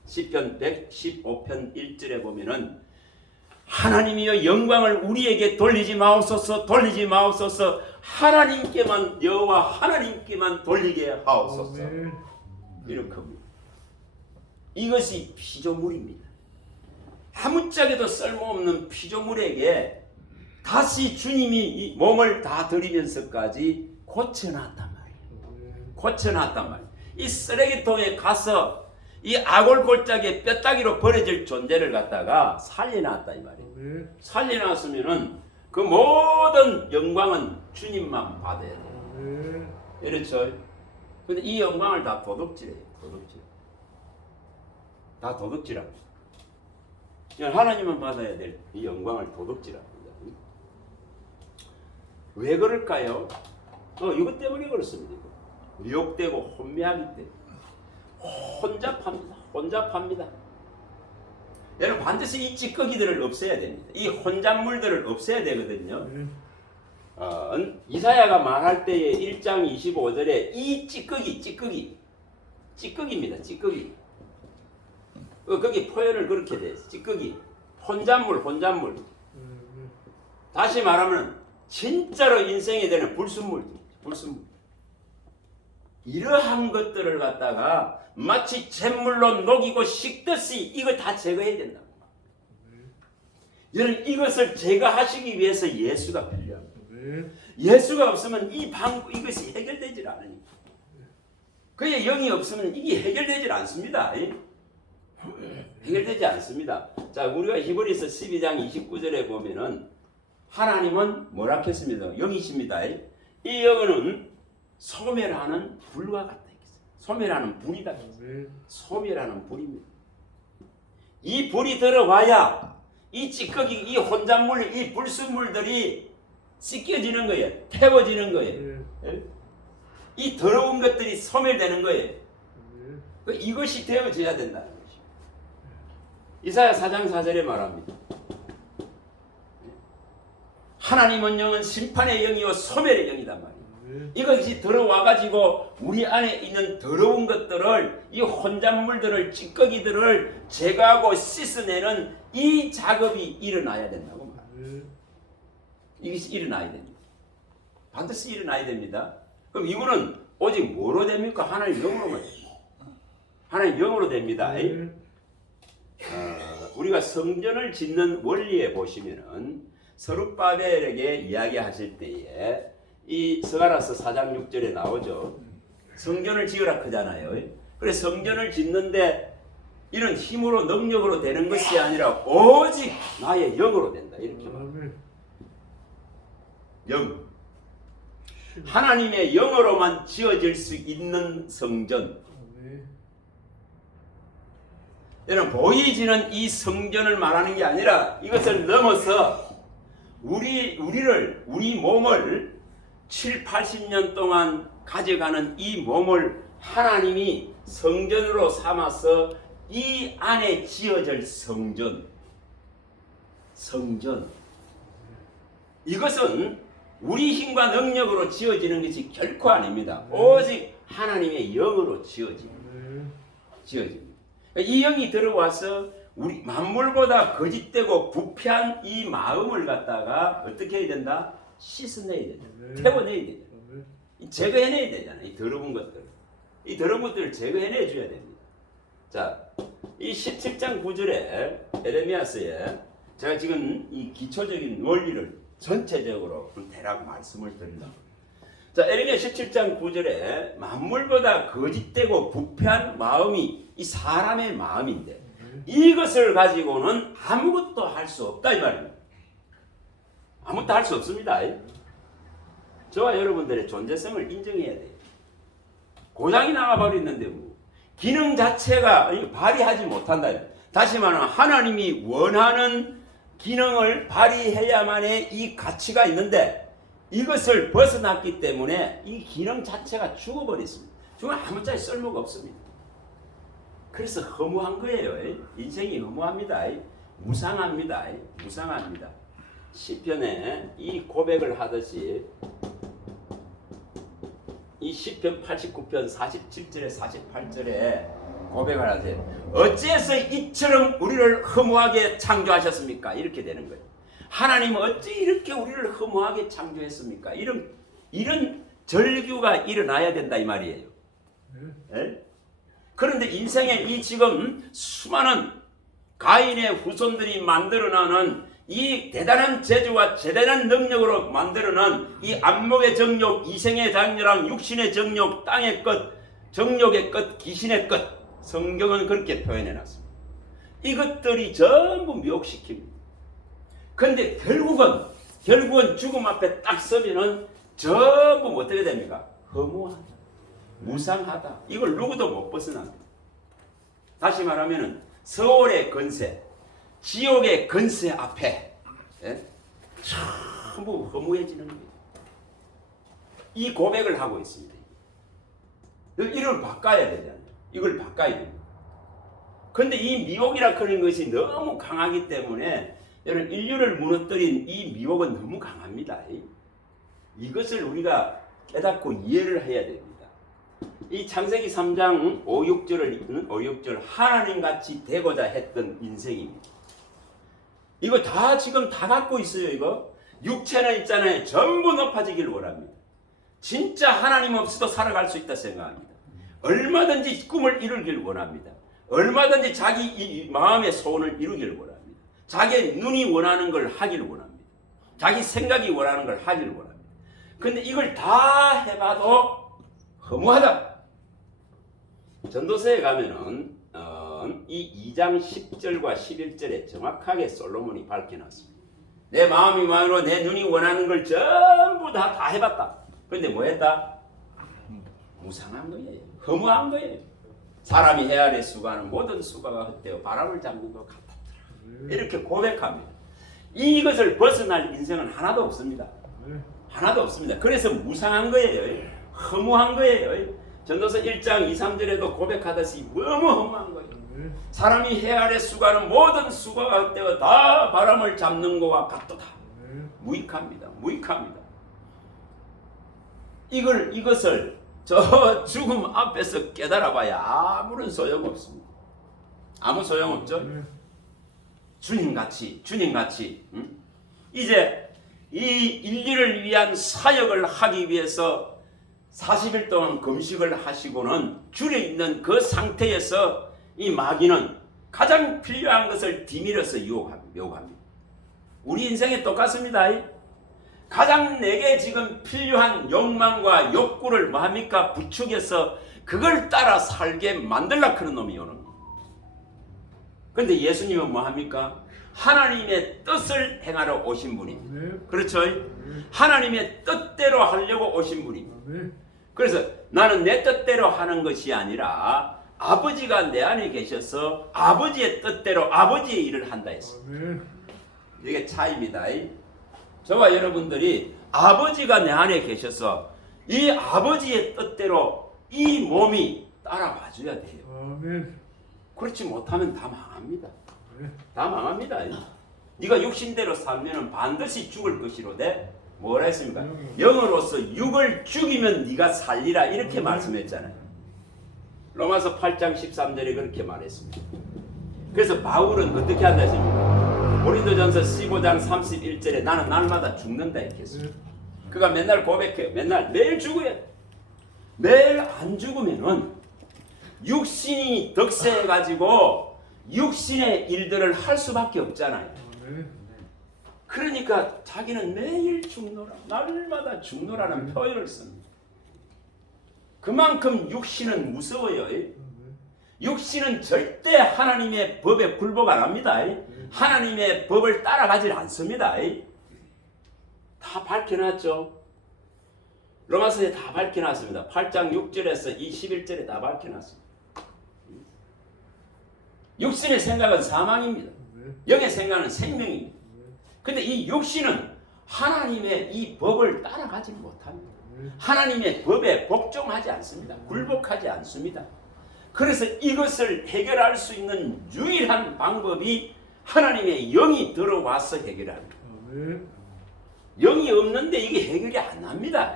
시편 115편 1절에 보면은 하나님이여 영광을 우리에게 돌리지 마옵소서 돌리지 마옵소서 하나님께만 여호와 하나님께만 돌리게 하옵소서. 이렇게 합니다. 이것이 피조물입니다. 아무짝에도 쓸모없는 피조물에게 다시 주님이 이 몸을 다 드리면서까지 고쳐놨단 말이에요. 고쳐놨단 말이에요. 이 쓰레기통에 가서 이 아골골짜기에 뼈다귀로 버려질 존재를 갖다가 살려놨다 이 말이에요. 살려놨으면은 그 모든 영광은 주님만 받아야 돼요. 그렇죠? 근데 이 영광을 다 도둑질해요. 도둑질. 다 도둑질합니다. 하나님은 받아야 될 이 영광을 도둑질합니다. 왜 그럴까요? 이것 때문에 그렇습니다. 미혹되고 혼미하기 때문에 혼잡합니다. 혼잡합니다. 여러분 반드시 이 찌꺼기들을 없애야 됩니다. 이 혼잡물들을 없애야 되거든요. 이사야가 말할 때에 1장 25절에 이 찌꺼기입니다. 찌꺼기. 거기 표현을 그렇게 돼 있어요. 찌꺼기, 혼잡물. 다시 말하면 진짜로 인생에 되는 불순물. 이러한 것들을 갖다가 마치 잿물로 녹이고 식듯이 이거 다 제거해야 된다고. 여러분 이것을 제거하시기 위해서 예수가 필요합니다. 예수가 없으면 이것이 해결되질 않으니까. 그의 영이 없으면 이게 해결되질 않습니다. 해결되지 않습니다. 자, 우리가 히브리서 12장 29절에 보면은 하나님은 뭐라 했습니다. 영이십니다. 이 영은 소멸하는 불과 같다. 소멸하는 불이다. 소멸하는 불입니다. 이 불이 들어와야 이 찌꺼기, 이 혼잡물, 이 불순물들이 씻겨지는 거예요. 태워지는 거예요. 이 더러운 것들이 소멸되는 거예요. 이것이 되어져야 된다는 것이죠. 이사야 4장 4절에 말합니다. 하나님은 영은 심판의 영이요 소멸의 영이단 말이에요. 이것이 들어와가지고 우리 안에 있는 더러운 것들을 이 혼잡물들을 찌꺼기들을 제거하고 씻어내는 이 작업이 일어나야 된다고 말합니다. 이것이 일어나야 됩니다. 반드시 일어나야 됩니다. 그럼 이거는 오직 뭐로 됩니까? 하나님 영으로만 됩니다. 하나님 영으로 됩니다. 우리가 성전을 짓는 원리에 보시면은 서룹바벨에게 이야기하실 때에 이 스가랴서 4장 6절에 나오죠. 성전을 지으라 하잖아요. 그래서 성전을 짓는데 이런 힘으로 능력으로 되는 것이 아니라 오직 나의 영으로 된다. 이렇게 말합니다. 영. 하나님의 영으로만 지어질 수 있는 성전. 여러분 보이지는 이 성전을 말하는 게 아니라 이것을 넘어서 우리 몸을 7, 80년 동안 가져가는 이 몸을 하나님이 성전으로 삼아서 이 안에 지어질 성전. 이것은 우리 힘과 능력으로 지어지는 것이 결코 아닙니다. 오직 하나님의 영으로 지어집니다. 이 영이 들어와서 우리 만물보다 거짓되고 부패한 이 마음을 갖다가 어떻게 해야 된다? 씻어내야 된다. 태워내야 된다. 제거해내야 되잖아요. 이 더러운 것들. 이 더러운 것들을 제거해내 줘야 됩니다. 자, 이 17장 9절에 에레미야서에 제가 지금 이 기초적인 원리를 전체적으로 대략 말씀을 드린다. 자, 에레미야 17장 9절에 만물보다 거짓되고 부패한 마음이 이 사람의 마음인데 이것을 가지고는 아무것도 할 수 없다 이 말입니다. 아무것도 할 수 없습니다. 저와 여러분들의 존재성을 인정해야 돼요. 고장이 나가버렸는데 뭐. 기능 자체가 발휘하지 못한다. 다시 말하면 하나님이 원하는 기능을 발휘해야만의 이 가치가 있는데 이것을 벗어났기 때문에 이 기능 자체가 죽어버렸습니다. 죽으면 아무짝에 쓸모가 없습니다. 그래서 허무한 거예요. 인생이 허무합니다. 무상합니다. 무상합니다. 시편에 이 고백을 하듯이 이 시편 89편 47절에 48절에 고백을 하세요. 어찌해서 이처럼 우리를 허무하게 창조하셨습니까? 이렇게 되는 거예요. 하나님은 어찌 이렇게 우리를 허무하게 창조했습니까? 이런 절규가 일어나야 된다 이 말이에요. 예? 그런데 인생에 이 지금 수많은 가인의 후손들이 만들어내는 이 대단한 재주와 대단한 능력으로 만들어낸 이 안목의 정욕, 이생의 장렬함, 육신의 정욕, 땅의 것, 정욕의 것, 귀신의 것, 성경은 그렇게 표현해놨습니다. 이것들이 전부 미혹시킵니다. 그런데 결국은 죽음 앞에 딱 서면은 전부 어떻게 됩니까? 허무하다, 무상하다. 이걸 누구도 못 벗어납니다. 다시 말하면은 서울의 건세, 지옥의 건세 앞에 전부 허무해지는 겁니다. 이 고백을 하고 있습니다. 이걸 바꿔야 되잖아요. 이걸 바꿔야 됩니다. 그런데 이 미혹이라 그런 것이 너무 강하기 때문에 여러분 인류를 무너뜨린 이 미혹은 너무 강합니다. 이것을 우리가 깨닫고 이해를 해야 됩니다. 이 창세기 3장 5, 6절 하나님같이 되고자 했던 인생입니다. 이거 다 지금 다 갖고 있어요. 이거 육체는 있잖아요. 전부 높아지기를 원합니다. 진짜 하나님 없이도 살아갈 수 있다 생각합니다. 얼마든지 꿈을 이루길 원합니다. 얼마든지 자기 이 마음의 소원을 이루길 원합니다. 자기 눈이 원하는 걸 하길 원합니다. 자기 생각이 원하는 걸 하길 원합니다. 근데 이걸 다 해봐도 허무하다. 전도서에 가면은 이 2장 10절과 11절에 정확하게 솔로몬이 밝혀놨습니다. 내 마음이 마음으로 내 눈이 원하는 걸 전부 다 해봤다. 그런데 뭐 했다? 무상한 거예요. 허무한 거예요. 사람이 헤아릴 수고하는 모든 수고가 헛되어 바람을 잡는 것 같았더라. 이렇게 고백합니다. 이것을 벗어날 인생은 하나도 없습니다. 하나도 없습니다. 그래서 무상한 거예요. 허무한 거예요. 전도서 1장 2, 3절에도 고백하듯이 너무 허무한 거예요. 사람이 헤아려 수고하는 모든 수고가 헛되어 다 바람을 잡는 것과 같도다. 무익합니다. 무익합니다. 이것을 저 죽음 앞에서 깨달아봐야 아무런 소용없습니다. 아무 소용없죠? 주님같이 이제 이 인류를 위한 사역을 하기 위해서 40일 동안 금식을 하시고는 줄에 있는 그 상태에서 이 마귀는 가장 필요한 것을 뒤밀어서 유혹합니다. 우리 인생에 똑같습니다. 가장 내게 지금 필요한 욕망과 욕구를 뭐합니까? 부추겨서 그걸 따라 살게 만들려고 하는 놈이 오는 거예요. 그런데 예수님은 뭐합니까? 하나님의 뜻을 행하러 오신 분입니다. 그렇죠? 하나님의 뜻대로 하려고 오신 분입니다. 그래서 나는 내 뜻대로 하는 것이 아니라 아버지가 내 안에 계셔서 아버지의 뜻대로 아버지의 일을 한다 했어요. 이게 차이입니다. 저와 여러분들이 아버지가 내 안에 계셔서 이 아버지의 뜻대로 이 몸이 따라와 줘야 돼요. 그렇지 못하면 다 망합니다. 다 망합니다. 네가 육신대로 살면 반드시 죽을 것이로되 뭐라 했습니까? 영으로서 육을 죽이면 네가 살리라 이렇게 말씀했잖아요. 로마서 8장 13절에 그렇게 말했습니다. 그래서 바울은 어떻게 한다 했습니까? 고린도전서 15장 31절에 나는 날마다 죽는다 이렇게 했어요. 그가 맨날 고백해요. 맨날 매일 죽어요. 매일 안 죽으면은 육신이 득세해가지고 육신의 일들을 할 수밖에 없잖아요. 그러니까 자기는 매일 죽노라, 날마다 죽노라는 표현을 씁니다. 그만큼 육신은 무서워요. 육신은 절대 하나님의 법에 굴복 안 합니다. 하나님의 법을 따라가질 않습니다. 다 밝혀놨죠. 로마서에 다 밝혀놨습니다. 8장 6절에서 21절에 다 밝혀놨습니다. 육신의 생각은 사망입니다. 영의 생각은 생명입니다. 근데 이 육신은 하나님의 이 법을 따라가지 못합니다. 하나님의 법에 복종하지 않습니다. 굴복하지 않습니다. 그래서 이것을 해결할 수 있는 유일한 방법이 하나님의 영이 들어와서 해결합니다. 영이 없는데 이게 해결이 안 납니다.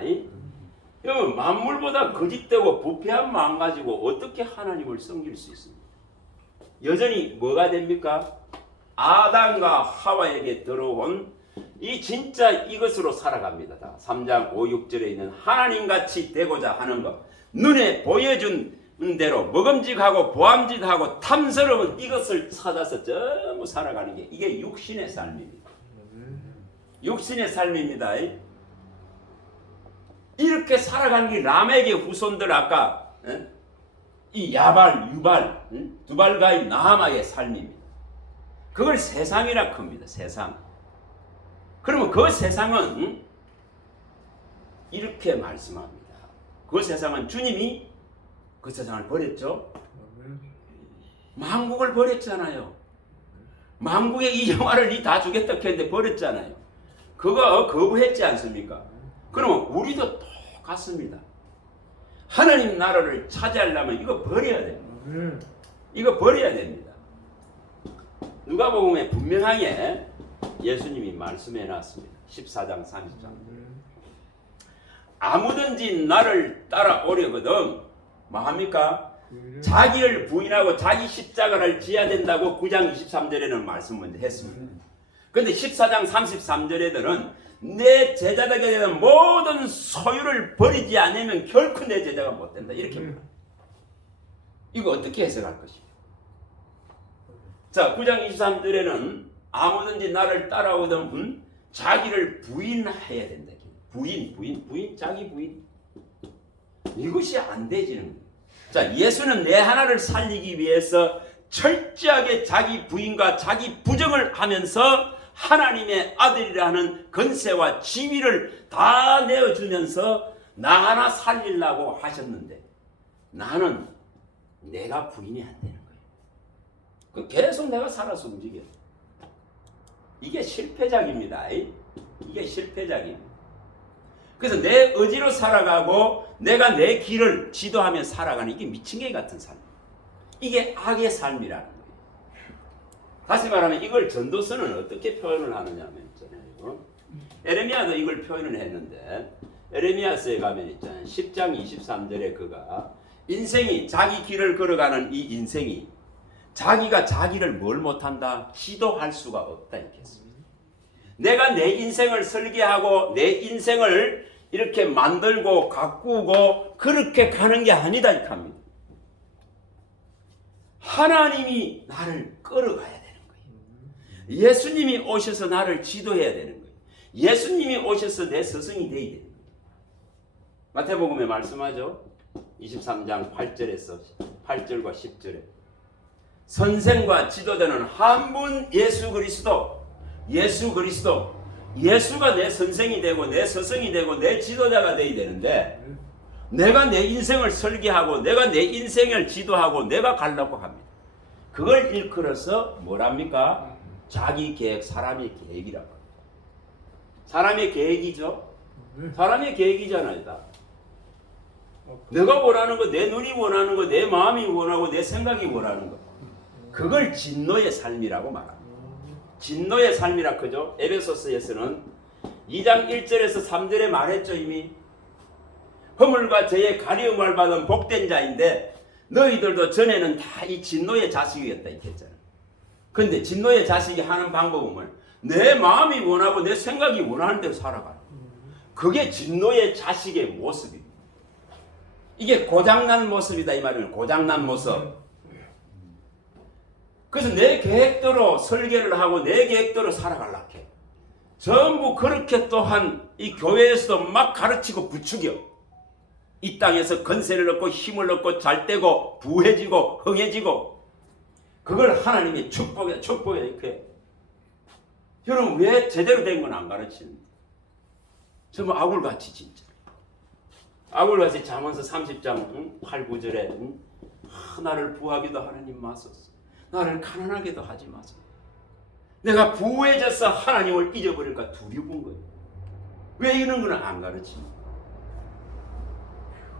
여러분, 만물보다 거짓되고 부패한 마음 가지고 어떻게 하나님을 섬길 수 있습니까? 여전히 뭐가 됩니까? 아담과 하와에게 들어온 이 진짜 이것으로 살아갑니다. 다 3장 5, 6절에 있는 하나님같이 되고자 하는 것, 눈에 보여준 대로 먹음직하고 보암직하고 탐스러운 이것을 찾아서 전부 살아가는 게 이게 육신의 삶입니다. 육신의 삶입니다. 이렇게 살아가는 게 라멕의 후손들 아까 이 야발, 유발, 두발가의 나하마의 삶입니다. 그걸 세상이라 큽니다. 세상. 그러면 그 세상은 이렇게 말씀합니다. 그 세상은 주님이 그 세상을 버렸죠. 만국을 버렸잖아요. 만국의 이 영화를 다 주겠다 했는데 버렸잖아요. 그거 거부했지 않습니까? 그러면 우리도 똑같습니다. 하나님 나라를 차지하려면 이거 버려야 됩니다. 이거 버려야 됩니다. 누가복음에 분명하게 예수님이 말씀해 놨습니다. 14장 30장. 아무든지 나를 따라오려거든 뭐 합니까? 자기를 부인하고 자기 십자가를 지어야 된다고 9장 23절에는 말씀을 했습니다. 그런데 14장 33절에는 내 제자되게 되는 모든 소유를 버리지 않으면 결코 내 제자가 못 된다. 이렇게 말합니다. 이거 어떻게 해석할 것입니까? 자, 9장 23절에는 아무든지 나를 따라오던 자기를 부인해야 된다. 부인, 자기 부인. 이것이 안 되지는 거예요. 자, 예수는 내 하나를 살리기 위해서 철저하게 자기 부인과 자기 부정을 하면서 하나님의 아들이라는 권세와 지위를 다 내어주면서 나 하나 살리려고 하셨는데 나는 내가 부인이 안 되는 거예요. 계속 내가 살아서 움직여요. 이게 실패작입니다. 이게 실패작입니다. 그래서 내 의지로 살아가고 내가 내 길을 지도하며 살아가는 이게 미친개 같은 삶. 이게 악의 삶이라는 거예요. 다시 말하면 이걸 전도서는 어떻게 표현을 하느냐 하면 있잖아요. 에레미야도 이걸 표현을 했는데 에레미야서에 가면 있잖아요. 10장 23절에 그가 인생이 자기 길을 걸어가는 이 인생이 자기가 자기를 뭘 못한다? 지도할 수가 없다 이렇게 했습니다. 내가 내 인생을 설계하고 내 인생을 이렇게 만들고 가꾸고 그렇게 가는 게 아니다 이렇게 합니다. 하나님이 나를 끌어가야 되는 거예요. 예수님이 오셔서 나를 지도해야 되는 거예요. 예수님이 오셔서 내 스승이 되어야 되는 거예요. 마태복음에 말씀하죠. 23장 8절과 10절에 선생과 지도자는 한 분 예수 그리스도 예수가 내 선생이 되고 내 스승이 되고 내 지도자가 되어야 되는데 내가 내 인생을 설계하고 내가 내 인생을 지도하고 내가 가려고 합니다. 그걸 일컬어서 뭐랍니까? 자기 계획, 사람의 계획이라고 합니다. 사람의 계획이죠. 사람의 계획이잖아요. 다. 내가 원하는 거, 내 눈이 원하는 거, 내 마음이 원하고 내 생각이 원하는 거. 그걸 진노의 삶이라고 말합니다. 진노의 삶이라 그죠? 에베소서에서는 2장 1절에서 3절에 말했죠. 이미 허물과 죄의 가리움을 받은 복된 자인데 너희들도 전에는 다 이 진노의 자식이었다 이렇게 했잖아요. 근데 진노의 자식이 하는 방법은 내 마음이 원하고 내 생각이 원하는 대로 살아가요. 그게 진노의 자식의 모습입니다. 이게 고장난 모습이다 이 말이에요. 고장난 모습. 그래서 내 계획대로 설계를 하고 내 계획대로 살아가려고 해. 전부 그렇게 또한 이 교회에서도 막 가르치고 부추겨. 이 땅에서 건세를 얻고 힘을 얻고 잘되고 부해지고 흥해지고 그걸 하나님의 축복에 이렇게. 여러분 왜 제대로 된 건 안 가르치는데? 정말 아굴같이 진짜. 아굴같이 잠언서 30장 8, 9절에 나를 부하기도 하나님 마소서. 나를 가난하게도 하지 마세요. 내가 부해져서 하나님을 잊어버릴까 두려운 거예요. 왜 이런 거는 안 가르치냐?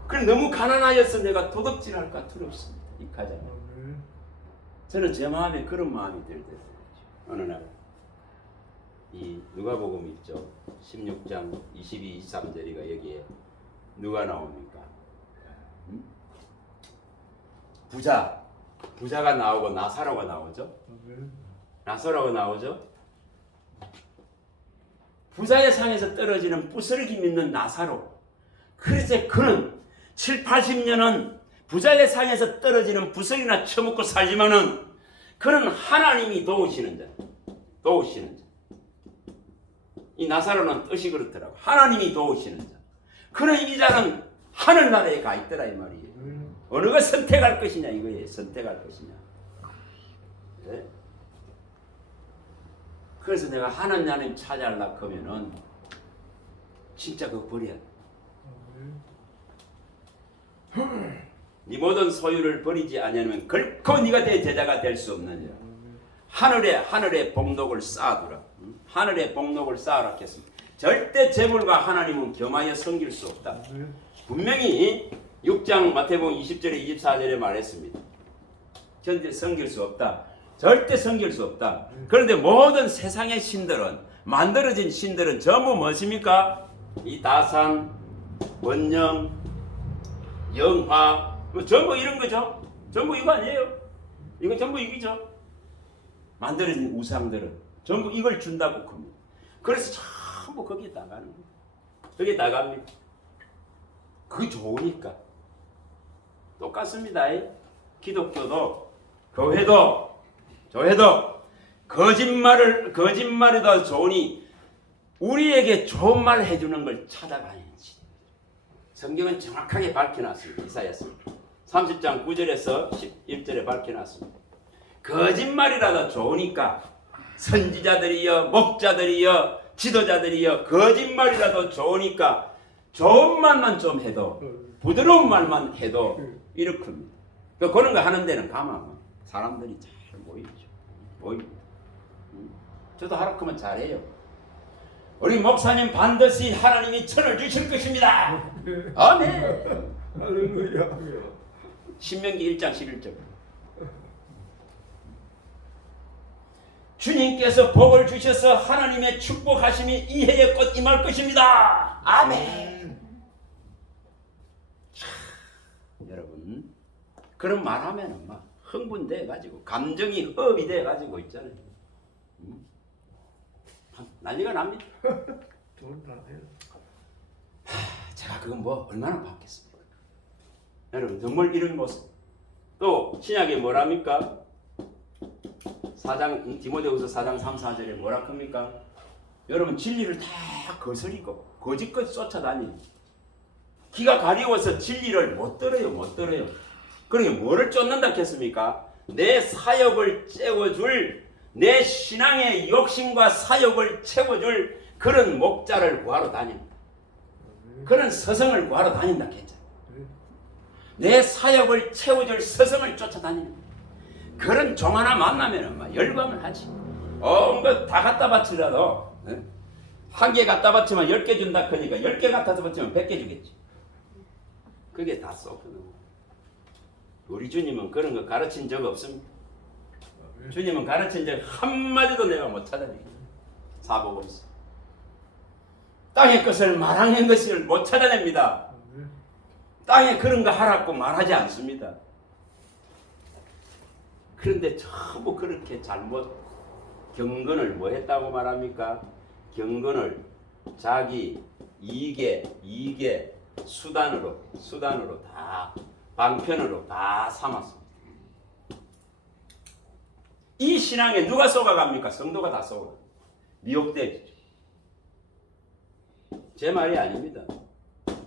그래 너무 가난하여서 내가 도둑질할까 두렵습니다. 이 가장. 저는 제 마음에 그런 마음이 들 때도 어느 날 이 누가복음 있죠. 16장 22, 23절이가 여기에 누가 나옵니까? 부자가 나오고 나사로가 나오죠. 나사로가 나오죠. 부자의 상에서 떨어지는 부스러기 믿는 나사로. 그래서 그는 7, 80년은 부자의 상에서 떨어지는 부스러기나 처먹고 살지만은 그는 하나님이 도우시는 자. 도우시는 자. 이 나사로는 뜻이 그렇더라고. 하나님이 도우시는 자. 그는 이 자는 하늘나라에 가 있더라 이 말이에요. 어느 걸 선택할 것이냐 이거예요. 선택할 것이냐. 네? 그래서 내가 하나님 찾아하려고 하면은 진짜 그거 버려야 돼. 네 모든 소유를 버리지 아니하면 결코 네가 내 제자가 될 수 없느니라. 하늘에 복록을 쌓아두라. 하늘에 복록을 쌓아라 했습니다. 절대 재물과 하나님은 겸하여 섬길 수 없다. 분명히 6장 마태복음 20절에 24절에 말했습니다. 현재 섬길 수 없다. 절대 섬길 수 없다. 그런데 모든 세상의 신들은 만들어진 신들은 전부 무엇입니까? 이 다산, 원령, 영화 뭐 전부 이런 거죠. 전부 이거 아니에요. 이거 전부 이기죠. 만들어진 우상들은 전부 이걸 준다고 겁니다. 그래서 전부 거기에 나가는 거예요. 거기에 나갑니다. 그게 좋으니까. 똑같습니다. 기독교도 교회도 거짓말이 더 좋으니 우리에게 좋은 말 해주는 걸 찾아가야지. 성경은 정확하게 밝혀놨습니다. 이사야서 30장 9절에서 11절에 밝혀놨습니다. 거짓말이라도 좋으니까 선지자들이여 목자들이여 지도자들이여 거짓말이라도 좋으니까 좋은 말만 좀 해도 부드러운 말만 해도 이렇습니다. 그런 거 하는 데는 가면 사람들이 잘 보입니다. 저도 하라 크면 잘해요. 우리 목사님 반드시 하나님이 천을 주실 것입니다. 아멘. 할렐루야. 신명기 1장 11절. 주님께서 복을 주셔서 하나님의 축복하심이 이해의 꽃 임할 것입니다. 아멘. 여러분 그런 말하면은 막 흥분돼 가지고 감정이 업이 돼 가지고 있잖아요. 난리가 납니다. 제가 그건 뭐 얼마나 받겠습니까? 여러분 정말 이런 모습. 또 신약에 뭐랍니까? 디모데후서 4장 3, 4절에 뭐라 합니까? 여러분 진리를 다 거스리고 거짓것 쫓아다니는 기가 가리워서 진리를 못 들어요. 그러니까 뭐를 쫓는다 했습니까? 내 사역을 채워줄 내 신앙의 욕심과 사역을 채워줄 그런 목자를 구하러 다닌다. 그런 서성을 구하러 다닌다 했죠. 내 사역을 채워줄 서성을 쫓아다니는 그런 종 하나 만나면 막 열광을 하지. 것 다 갖다 바치라도 한 개 갖다 바치면 10개 준다 하니까 10개 갖다 바치면 100개 주겠지. 그게 다 쏘거든. 우리 주님은 그런 거 가르친 적 없습니다. 주님은 가르친 적 한마디도 내가 못 찾아내요. 사복음서. 땅의 것을 마랑의 것을 못 찾아냅니다. 땅에 그런 거 하라고 말하지 않습니다. 그런데 전부 그렇게 잘못 경건을 뭐 했다고 말합니까? 경건을 자기 이익의 수단으로 다 방편으로 다 삼았습니다. 이 신앙에 누가 속아갑니까? 성도가 다 속아. 미혹되죠. 제 말이 아닙니다.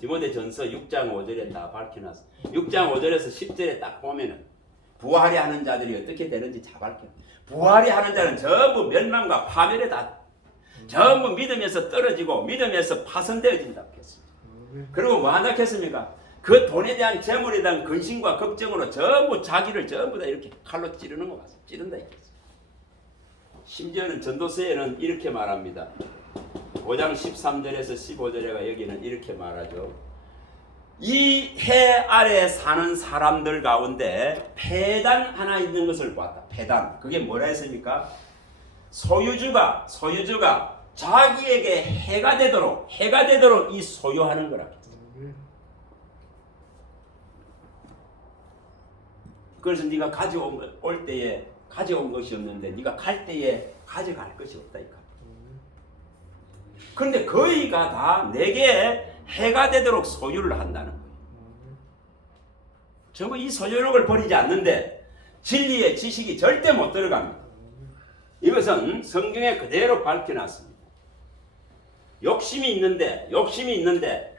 디모데전서 6장 5절에 다 밝혀놨어. 6장 5절에서 10절에 딱 보면은 부활이 하는 자들이 어떻게 되는지 다 밝혀. 부활이 하는 자는 전부 멸망과 파멸에 다 전부 믿음에서 떨어지고 믿음에서 파손되어진다고 했습니다. 그리고 뭐 한다고 했습니까? 그 돈에 대한 재물에 대한 근심과 걱정으로 전부 자기를 전부 다 이렇게 칼로 찌르는 것 같습니다. 찌른다 이거죠. 심지어는 전도서에는 이렇게 말합니다. 5장 13절에서 15절에가 여기는 이렇게 말하죠. 이 해 아래 사는 사람들 가운데 폐단 하나 있는 것을 보았다. 폐단. 그게 뭐라 했습니까? 소유주가 자기에게 해가 되도록 이 소유하는 거라. 그래서 네가 올 때에 가져온 것이 없는데 네가 갈 때에 가져갈 것이 없다니까. 그런데 거의가 다 내게 해가 되도록 소유를 한다는 거예요. 전부 이 소유욕을 버리지 않는데 진리의 지식이 절대 못 들어갑니다. 이것은 성경에 그대로 밝혀놨습니다. 욕심이 있는데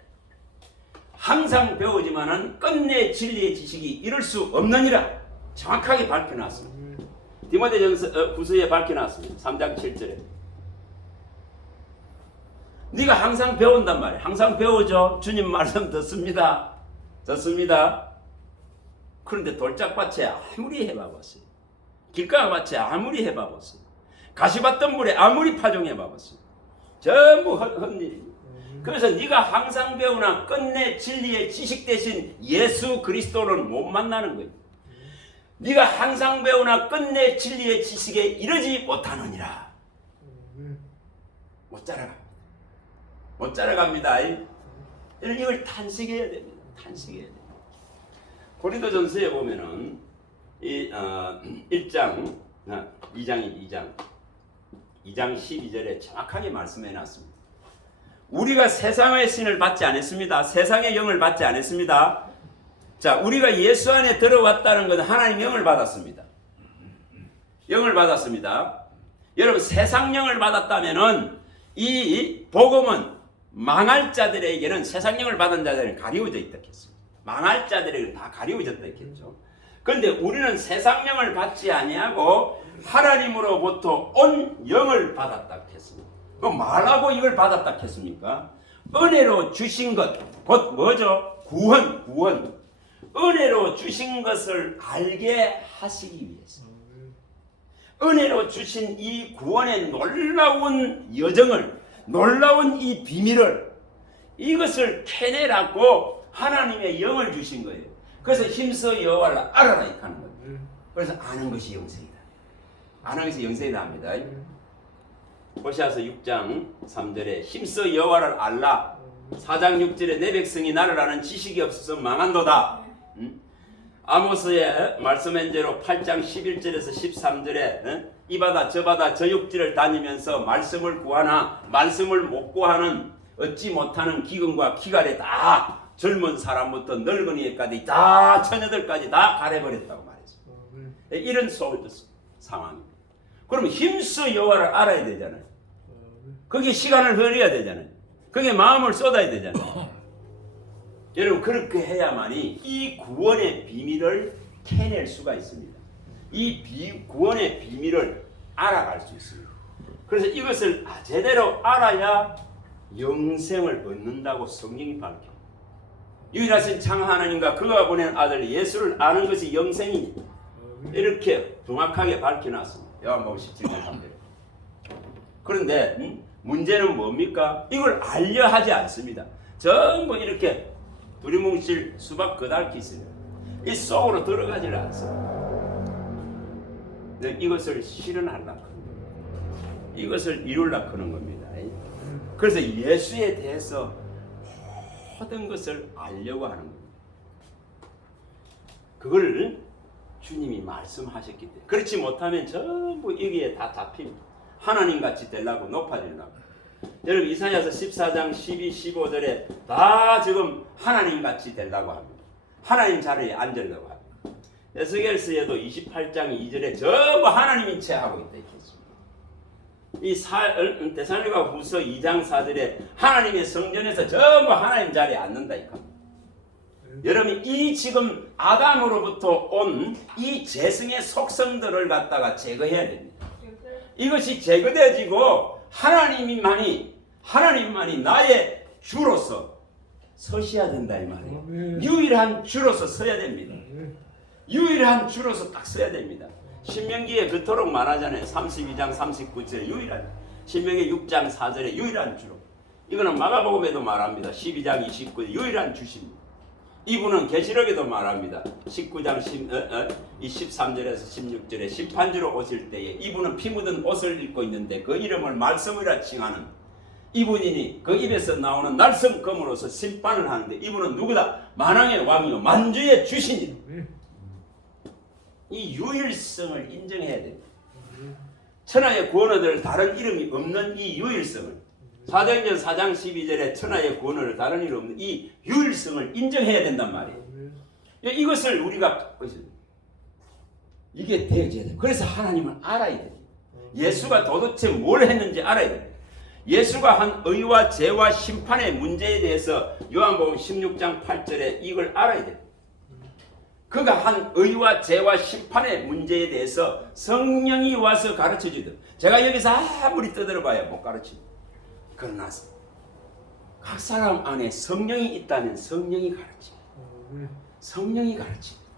항상 배우지만은 끝내 진리의 지식이 이룰 수 없느니라 정확하게 밝혀놨습니다. 디모데전서 9서에 밝혀놨습니다. 3장 7절에 네가 항상 배운단 말이야. 항상 배우죠. 주님 말씀 듣습니다. 그런데 돌짝밭에 아무리 해봐봤어요. 길가밭에 아무리 해봐봤어요. 가시밭던 물에 아무리 파종해봐봤어요. 전부 헛일입니다. 그래서 네가 항상 배우나 끝내 진리의 지식 대신 예수 그리스도를 못 만나는 거예요. 네가 항상 배우나 끝내 진리의 지식에 이르지 못하느니라. 못 자라갑니다. 이걸 탄식해야 됩니다. 고린도전서에 보면은 2장 12절에 정확하게 말씀해 놨습니다. 우리가 세상의 신을 받지 않았습니다. 세상의 영을 받지 않았습니다. 자, 우리가 예수 안에 들어왔다는 것은 하나님 영을 받았습니다. 여러분 세상 영을 받았다면은 이 복음은 망할 자들에게는 세상 영을 받은 자들은 가리워져 있다 했습니다. 망할 자들에게는 다 가리워졌다 했겠죠. 그런데 우리는 세상 영을 받지 아니하고 하나님으로부터 온 영을 받았다 했습니다. 그럼 말하고 이걸 받았다 했습니까? 은혜로 주신 것, 곧 뭐죠? 구원. 은혜로 주신 것을 알게 하시기 위해서. 은혜로 주신 이 구원의 놀라운 여정을, 놀라운 이 비밀을, 이것을 캐내라고 하나님의 영을 주신 거예요. 그래서 힘써 여호와를 알아라 이렇게 하는 거예요. 그래서 아는 것이 영생이다. 아는 것이 영생이다 합니다. 호시아서 6장 3절에 힘써 여호와를 알라. 4장 6절에 내 백성이 나를 아는 지식이 없어서 망한도다. 아모스의 말씀한 대로 8장 11절에서 13절에 이 바다 저 바다 저 육지를 다니면서 말씀을 구하나 말씀을 못 구하는 얻지 못하는 기근과 기갈에 다 젊은 사람부터 늙은이까지 다 처녀들까지 다 가려버렸다고 말했어요. 이런 상황입니다. 그럼 힘써 여호와를 알아야 되잖아요. 거기에 시간을 흘려야 되잖아요. 거기에 마음을 쏟아야 되잖아요. 여러분 그렇게 해야만이 이 구원의 비밀을 캐낼 수가 있습니다. 이 구원의 비밀을 알아갈 수 있습니다. 그래서 이것을 제대로 알아야 영생을 얻는다고 성경이 밝혀요. 유일하신 참 하나님과 그가 보낸 아들 예수를 아는 것이 영생이니 이렇게 정확하게 밝혀놨습니다. 요한복음 17장 3절. 그런데 문제는 뭡니까? 이걸 알려 하지 않습니다. 전부 이렇게 두리뭉실 수박 그달기 있습니다. 이 속으로 들어가지를 않습니다. 이것을 실현하려고 이것을 이루려고 하는 겁니다. 그래서 예수에 대해서 모든 것을 알려고 하는 겁니다. 그걸 주님이 말씀하셨기 때문에 그렇지 못하면 전부 여기에 다 잡힙니다. 하나님같이 되려고 높아지려고. 여러분 이사야서 14장 12, 15절에 다 지금 하나님같이 되려고 합니다. 하나님 자리에 앉으려고 합니다. 에스겔서에도 28장 2절에 전부 하나님인 채 하고 있다 했습니다. 이 데살로니가 후서 2장 4절에 하나님의 성전에서 전부 하나님 자리에 앉는다 이겁니다. 여러분 이 지금 아담으로부터 온 이 재성의 속성들을 갖다가 제거해야 됩니다. 이것이 제거되어지고 하나님만이 나의 주로서 서셔야 된다 이 말이에요. 아멘. 유일한 주로서 서야 됩니다. 아멘. 유일한 주로서 딱 서야 됩니다. 신명기에 그토록 말하잖아요. 32장 39절에 유일한, 신명기 6장 4절에 유일한 주로. 이거는 마가복음에도 말합니다. 12장 29절 유일한 주십니다. 이분은 계시록에도 말합니다. 19장 13절에서 16절에 심판주로 오실 때에 이분은 피 묻은 옷을 입고 있는데 그 이름을 말씀이라 칭하는 이분이니 그 입에서 나오는 날성검으로서 심판을 하는데 이분은 누구다? 만왕의 왕이요 만주의 주신이다. 이 유일성을 인정해야 됩니다. 천하의 구원을 얻을 다른 이름이 없는 이 유일성을, 사도행전 4장 12절에 천하의 구원을 다른 이름 없는 이 유일성을 인정해야 된단 말이에요. 이것을 우리가 이게 되어져야 돼요. 그래서 하나님을 알아야 돼요. 예수가 도대체 뭘 했는지 알아야 돼요. 예수가 한 의와 죄와 심판의 문제에 대해서 요한복음 16장 8절에 이걸 알아야 돼요. 그가 한 의와 죄와 심판의 문제에 대해서 성령이 와서 가르쳐 주듯, 제가 여기서 아무리 떠들어봐야 못 가르칩니다. 그러나 각 사람 안에 성령이 있다면 성령이 가르칩니다. 성령이 가르칩니다.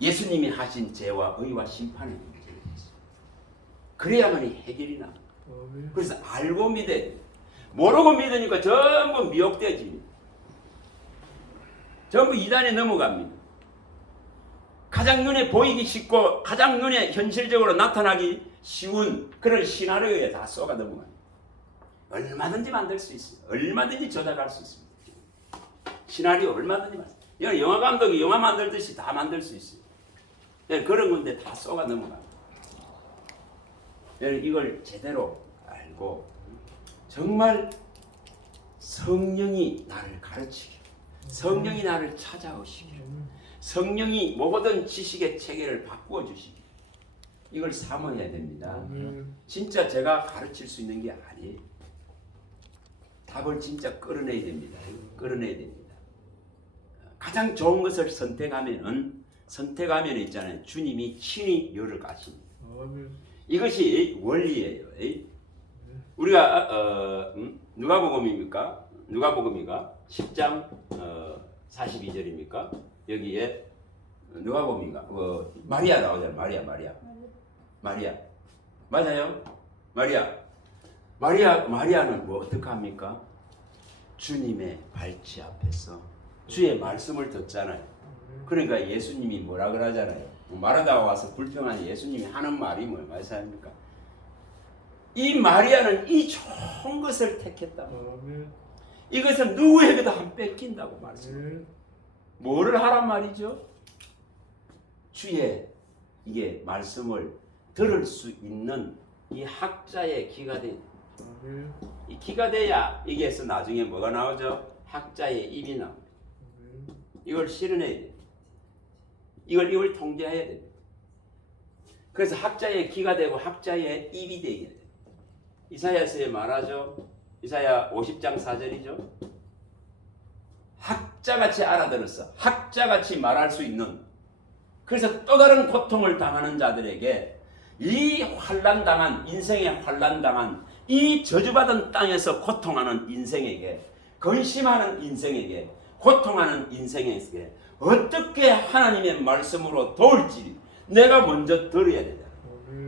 예수님이 하신 죄와 의와 심판의 문제에 대해서 그래야만이 해결이 납니다. 그래서 알고 믿어야 됩니다. 모르고 믿으니까 전부 미혹되어집니다. 전부 이단에 넘어갑니다. 가장 눈에 보이기 쉽고 가장 눈에 현실적으로 나타나기 쉬운 그런 시나리오에 다 쏘가 넘어갑니다. 얼마든지 만들 수 있어요. 얼마든지 조작할 수 있습니다. 시나리오 얼마든지 만들 수 있어요. 이건 영화 감독이 영화 만들듯이 다 만들 수 있어요. 그런 건데 다 쏘가 넘어갑니다. 이걸 제대로 알고 정말 성령이 나를 가르치기, 성령이 나를 찾아오시기, 성령이 모든 지식의 체계를 바꾸어 주시기, 이걸 삼아야 됩니다. 진짜 제가 가르칠 수 있는 게 아니에요. 답을 진짜 끌어내야 됩니다. 끌어내야 됩니다. 가장 좋은 것을 선택하면 있잖아요. 주님이 친히 열을 가십니다. 이것이 원리예요. 우리가 누가복음입니까? 누가복음이가 10장 42절입니까? 여기에 누가복음인가? 마리아 나오잖아요. 마리아 맞아요? 마리아는 뭐 어떻게 합니까? 주님의 발치 앞에서 주의 말씀을 듣잖아요. 그러니까 예수님이 뭐라 그러잖아요. 말하다가 와서 불평한 예수님이 하는 말이 뭐예요? 말씀입니까? 이 마리아는 이 좋은 것을 택했다. 이것을 누구에게도 안 뺏긴다고 말씀해요. 뭐를 하란 말이죠? 주의 이게 말씀을 들을 수 있는 이 학자의 귀가 돼. 이 귀가 돼야 이게서 나중에 뭐가 나오죠? 학자의 입이 나옵니다. 이걸 실현해야 돼요. 이걸 통제해야 됩니다. 그래서 학자의 귀가 되고 학자의 입이 되게 돼요. 이사야서에 말하죠. 이사야 50장 4절이죠. 학자같이 알아들었어. 학자같이 말할 수 있는. 그래서 또 다른 고통을 당하는 자들에게 이 환난당한 인생에 환난당한 이 저주받은 땅에서 고통하는 인생에게, 근심하는 인생에게, 고통하는 인생에게 어떻게 하나님의 말씀으로 도울지 내가 먼저 들어야 된다.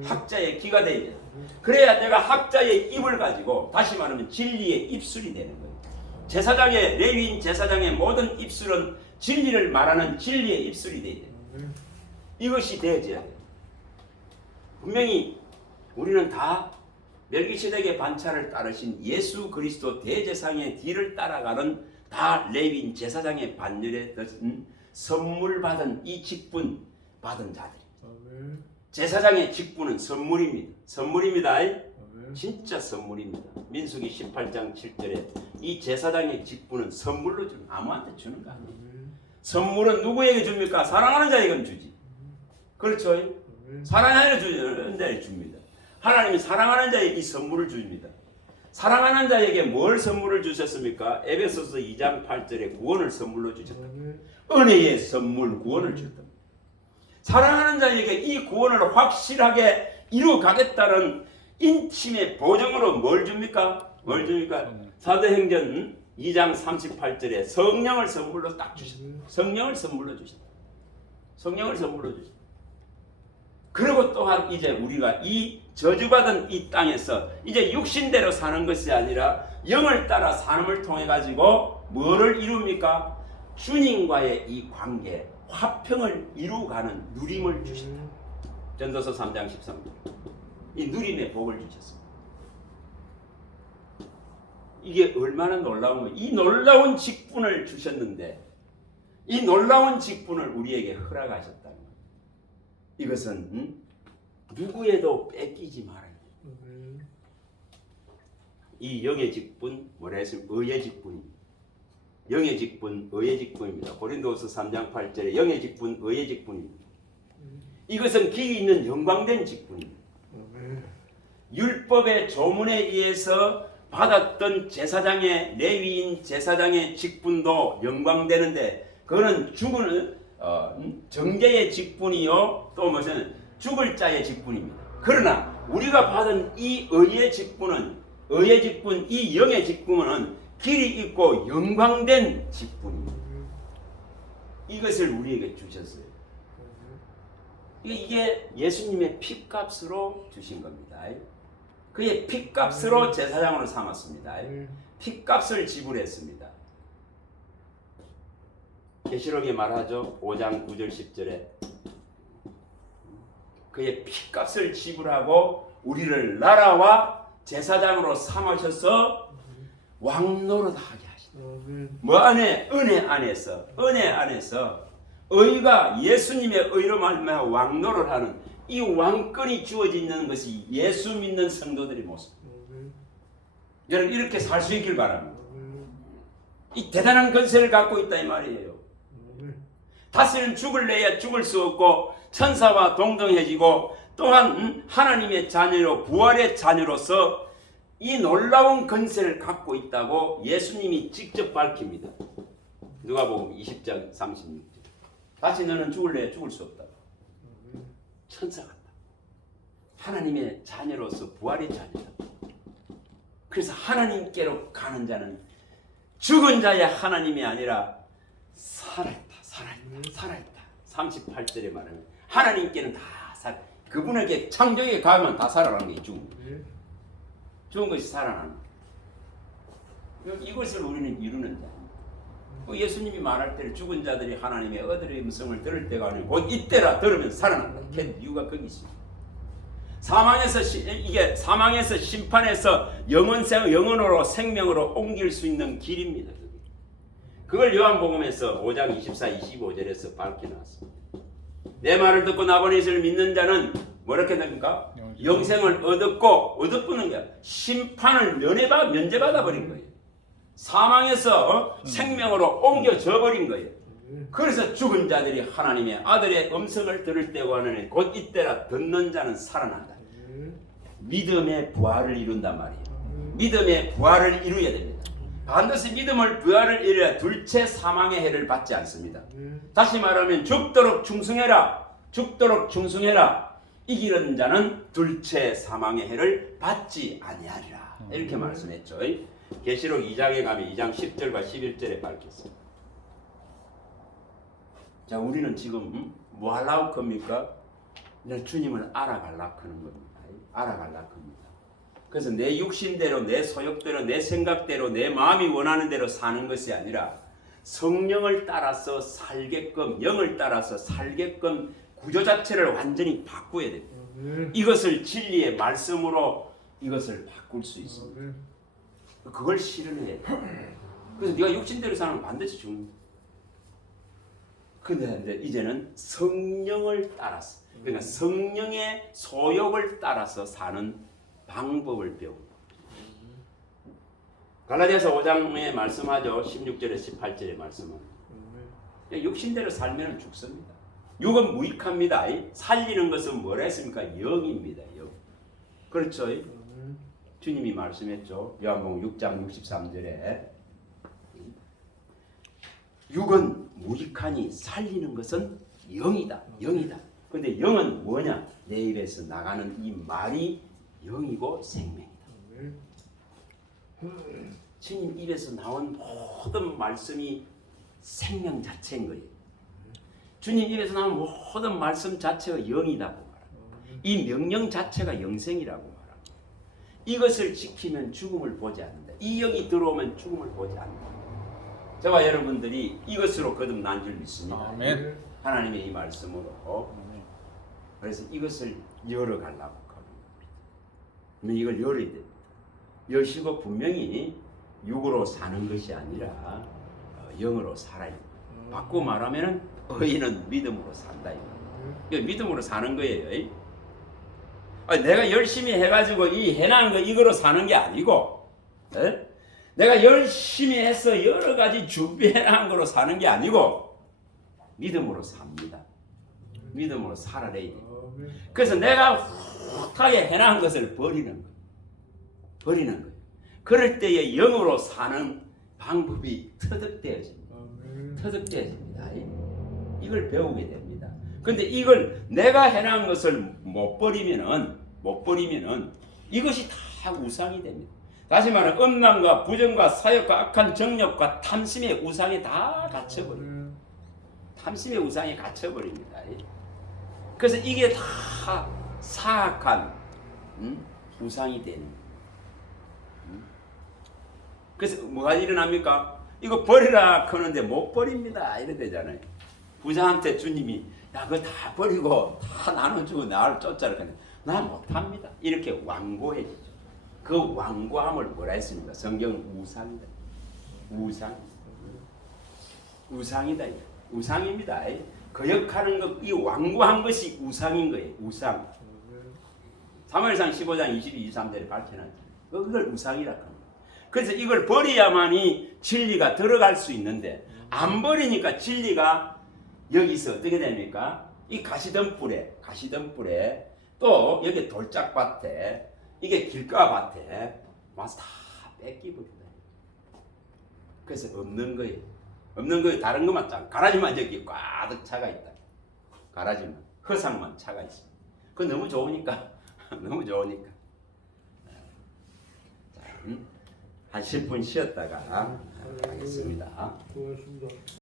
학자의 귀가 되어야 된다. 그래야 내가 학자의 입을 가지고, 다시 말하면 진리의 입술이 되는 거예요. 제사장의, 레위인 제사장의 모든 입술은 진리를 말하는 진리의 입술이 되어야 돼요. 이것이 되어져야 돼요. 분명히 우리는 다 멜기세덱의 반차를 따르신 예수 그리스도 대제사장의 뒤를 따라가는 다 레위인 제사장의 반열에 든 선물 받은 이 직분 받은 자들입니다. 제사장의 직분은 선물입니다. 진짜 선물입니다. 민수기 18장 7절에 이 제사장의 직분은 선물로 주는, 아무한테 주는 거 아니에요. 선물은 누구에게 줍니까? 사랑하는 자에게 주지. 그렇죠? 사랑하는 자에게 줍니다. 하나님이 사랑하는 자에게 이 선물을 줍니다. 사랑하는 자에게 뭘 선물을 주셨습니까? 에베소서 2장 8절에 구원을 선물로 주셨다. 은혜의 선물, 구원을 주셨다. 사랑하는 자에게 이 구원을 확실하게 이루어가겠다는 인침의 보증으로 뭘 줍니까? 사도행전 2장 38절에 성령을 선물로 딱 주셨다. 성령을 선물로 주셨다. 성령을 선물로 주셨다. 그리고 또한 이제 우리가 이 저주받은 이 땅에서 이제 육신대로 사는 것이 아니라 영을 따라 삶을 통해 가지고 뭐를 이룹니까? 주님과의 이 관계, 화평을 이루어가는 누림을 주셨다. 전도서 3장 13절. 이 누림의 복을 주셨습니다. 이게 얼마나 놀라운 거예요. 이 놀라운 직분을 주셨는데 이 놀라운 직분을 우리에게 허락하셨다는 거예요. 이것은 누구에도 뺏기지 말아야 돼요. 이 영의 직분, 뭐라 했으면 의의 직분입니다. 영의 직분, 의의 직분입니다. 고린도후서 3장 8절에 영의 직분, 의의 직분입니다. 이것은 길이 있는 영광된 직분입니다. 율법의 조문에 의해서 받았던 제사장의 레위인 제사장의 직분도 영광되는데 그거는 죽은 정죄의 직분이요 또 무슨 죽을 자의 직분입니다. 그러나 우리가 받은 이 의의 직분은 이 영의 직분은 길이 있고 영광된 직분입니다. 이것을 우리에게 주셨어요. 이게 예수님의 피값으로 주신 겁니다. 그의 피값으로 제사장으로 삼았습니다. 피값을 지불했습니다. 계시록에 말하죠. 5장 9절 10절에 그의 피값을 지불하고 우리를 나라와 제사장으로 삼으셔서 왕노릇하게 하시다. 뭐 안에? 은혜 안에서 의가 예수님의 의로 말미암아 왕노를 하는 이 왕권이 주어지는 것이 예수 믿는 성도들의 모습. 여러분 이렇게 살 수 있길 바랍니다. 이 대단한 권세를 갖고 있다 이 말이에요. 다시는 죽을 내야 죽을 수 없고 천사와 동등해지고 또한 하나님의 자녀로 부활의 자녀로서 이 놀라운 권세를 갖고 있다고 예수님이 직접 밝힙니다. 누가복음 20장 36절. 다시 너는 죽을래 죽을 수 없다. 천사 같다. 하나님의 자녀로서 부활의 자녀다. 그래서 하나님께로 가는 자는 죽은 자의 하나님이 아니라 살아있다. 38절에 말하면 하나님께는 다 그분에게 창조에 가면 다 살아나는 게 죽은 것이 살아나는 거예요. 이것을 우리는 이루는 자. 예수님이 말할 때를 죽은 자들이 하나님의 어들의 음성을 들을 때가 아니고 곧 이때라 들으면 살아난다. 그 이유가 거기 있습니다. 사망에서 심판에서 영원으로 생명으로 옮길 수 있는 길입니다. 그걸 요한복음에서 5장 24, 25절에서 밝혀놨습니다. 내 말을 듣고 나보내 이를 믿는 자는 뭐렇게 됩니까? 영생을 얻었고는 거야. 심판을 면제받아 버린 거예요. 사망에서 생명으로 옮겨져 버린 거예요. 그래서 죽은 자들이 하나님의 아들의 음성을 들을 때고 하는 곧 이때라 듣는 자는 살아난다. 믿음의 부활을 이룬단 말이에요. 믿음의 부활을 이루어야 됩니다. 반드시 믿음을 부활을 이루어야 둘째 사망의 해를 받지 않습니다. 다시 말하면 죽도록 충성해라. 이기는 자는 둘째 사망의 해를 받지 아니하리라. 이렇게 말씀했죠. 계시록 2장에 가면 2장 10절과 11절에 밝혔습니다. 자, 우리는 지금 뭐 하려고 겁니까? 주님을 알아가려고 하는 겁니다. 알아가려고 합니다. 그래서 내 육신대로, 내 소욕대로, 내 생각대로, 내 마음이 원하는 대로 사는 것이 아니라 성령을 따라서 살게끔, 영을 따라서 살게끔 구조 자체를 완전히 바꾸어야 됩니다. 이것을 진리의 말씀으로 이것을 바꿀 수 있습니다. 그걸 실현해야 돼. 그래서 네가 육신대로 사는 건 반드시 죽는다. 근데 이제는 성령을 따라서, 그러니까 성령의 소욕을 따라서 사는 방법을 배웁니다. 갈라디아서 5장에 말씀하죠. 16절에 18절에 말씀은 육신대로 살면 죽습니다. 육은 무익합니다. 살리는 것은 뭐라 했습니까? 영입니다. 영. 그렇죠? 주님이 말씀했죠. 요한복음 6장 63절에 육은 무익하니 살리는 것은 영이다. 그런데 영은 뭐냐? 내 입에서 나가는 이 말이 영이고 생명이다. 주님 입에서 나온 모든 말씀이 생명 자체인 거예요. 주님 입에서 나온 모든 말씀 자체가 영이라고 말합니다. 이 명령 자체가 영생이라고 말합니다. 이것을 지키면 죽음을 보지 않는다. 이 영이 들어오면 죽음을 보지 않는다. 저와 여러분들이 이것으로 거듭난 줄 믿습니다. 아멘. 하나님의 이 말씀으로. 그래서 이것을 열어가려고 하는 겁니다. 이걸 열어야 됩니다. 여시고 분명히 육으로 사는 것이 아니라 영으로 살아야 됩니다. 바꾸고 말하면 의인은 믿음으로 산다. 이거 믿음으로 사는 거예요. 내가 열심히 해가지고 이 해난 거 이거로 사는 게 아니고, 내가 열심히 해서 여러 가지 준비해놓은 거로 사는 게 아니고 믿음으로 삽니다. 믿음으로 살아내야 돼요. 그래서 내가 숱하게 해놓은 것을 버리는 거예요. 버리는 거예요. 그럴 때에 영으로 사는 방법이 터득되어집니다. 터득되어집니다. 이걸 배우게 됩니다. 근데 이걸 내가 해놓은 것을 못 버리면은 이것이 다 우상이 됩니다. 다시 말하면 음란과 부정과 사욕과 악한 정욕과 탐심의 우상에 다 갇혀버립니다. 탐심의 우상에 갇혀버립니다. 그래서 이게 다 사악한 우상이 되는 거예요. 그래서 뭐가 일어납니까? 이거 버리라 하는데 못 버립니다. 이래 되잖아요. 부자한테 주님이 야 그거 다 버리고 다 나눠주고 나를 쫓아라 하는데 나 못합니다. 이렇게 완고해지죠. 그 완고함을 뭐라 했습니까? 성경은 우상이다. 우상이다. 우상입니다. 거역하는 것, 이 완고한 것이 우상인 거예요. 우상. 사무엘상 15장 22, 23절에 밝혀놨죠. 그걸 우상이라고 합니다. 그래서 이걸 버려야만이 진리가 들어갈 수 있는데 안 버리니까 진리가 여기서 어떻게 됩니까? 이 가시덤불에 또 여기 돌짝밭에 이게 길가밭에 와서 다 뺏기버린다. 그래서 없는 거예요. 다른 것만 짱 가라지만 여기 꽉 차가 있다. 가라지만 허상만 차가 있어. 그거 너무 좋으니까 너무 좋으니까. 자, 한 10분 쉬었다가 하겠습니다. 고맙습니다.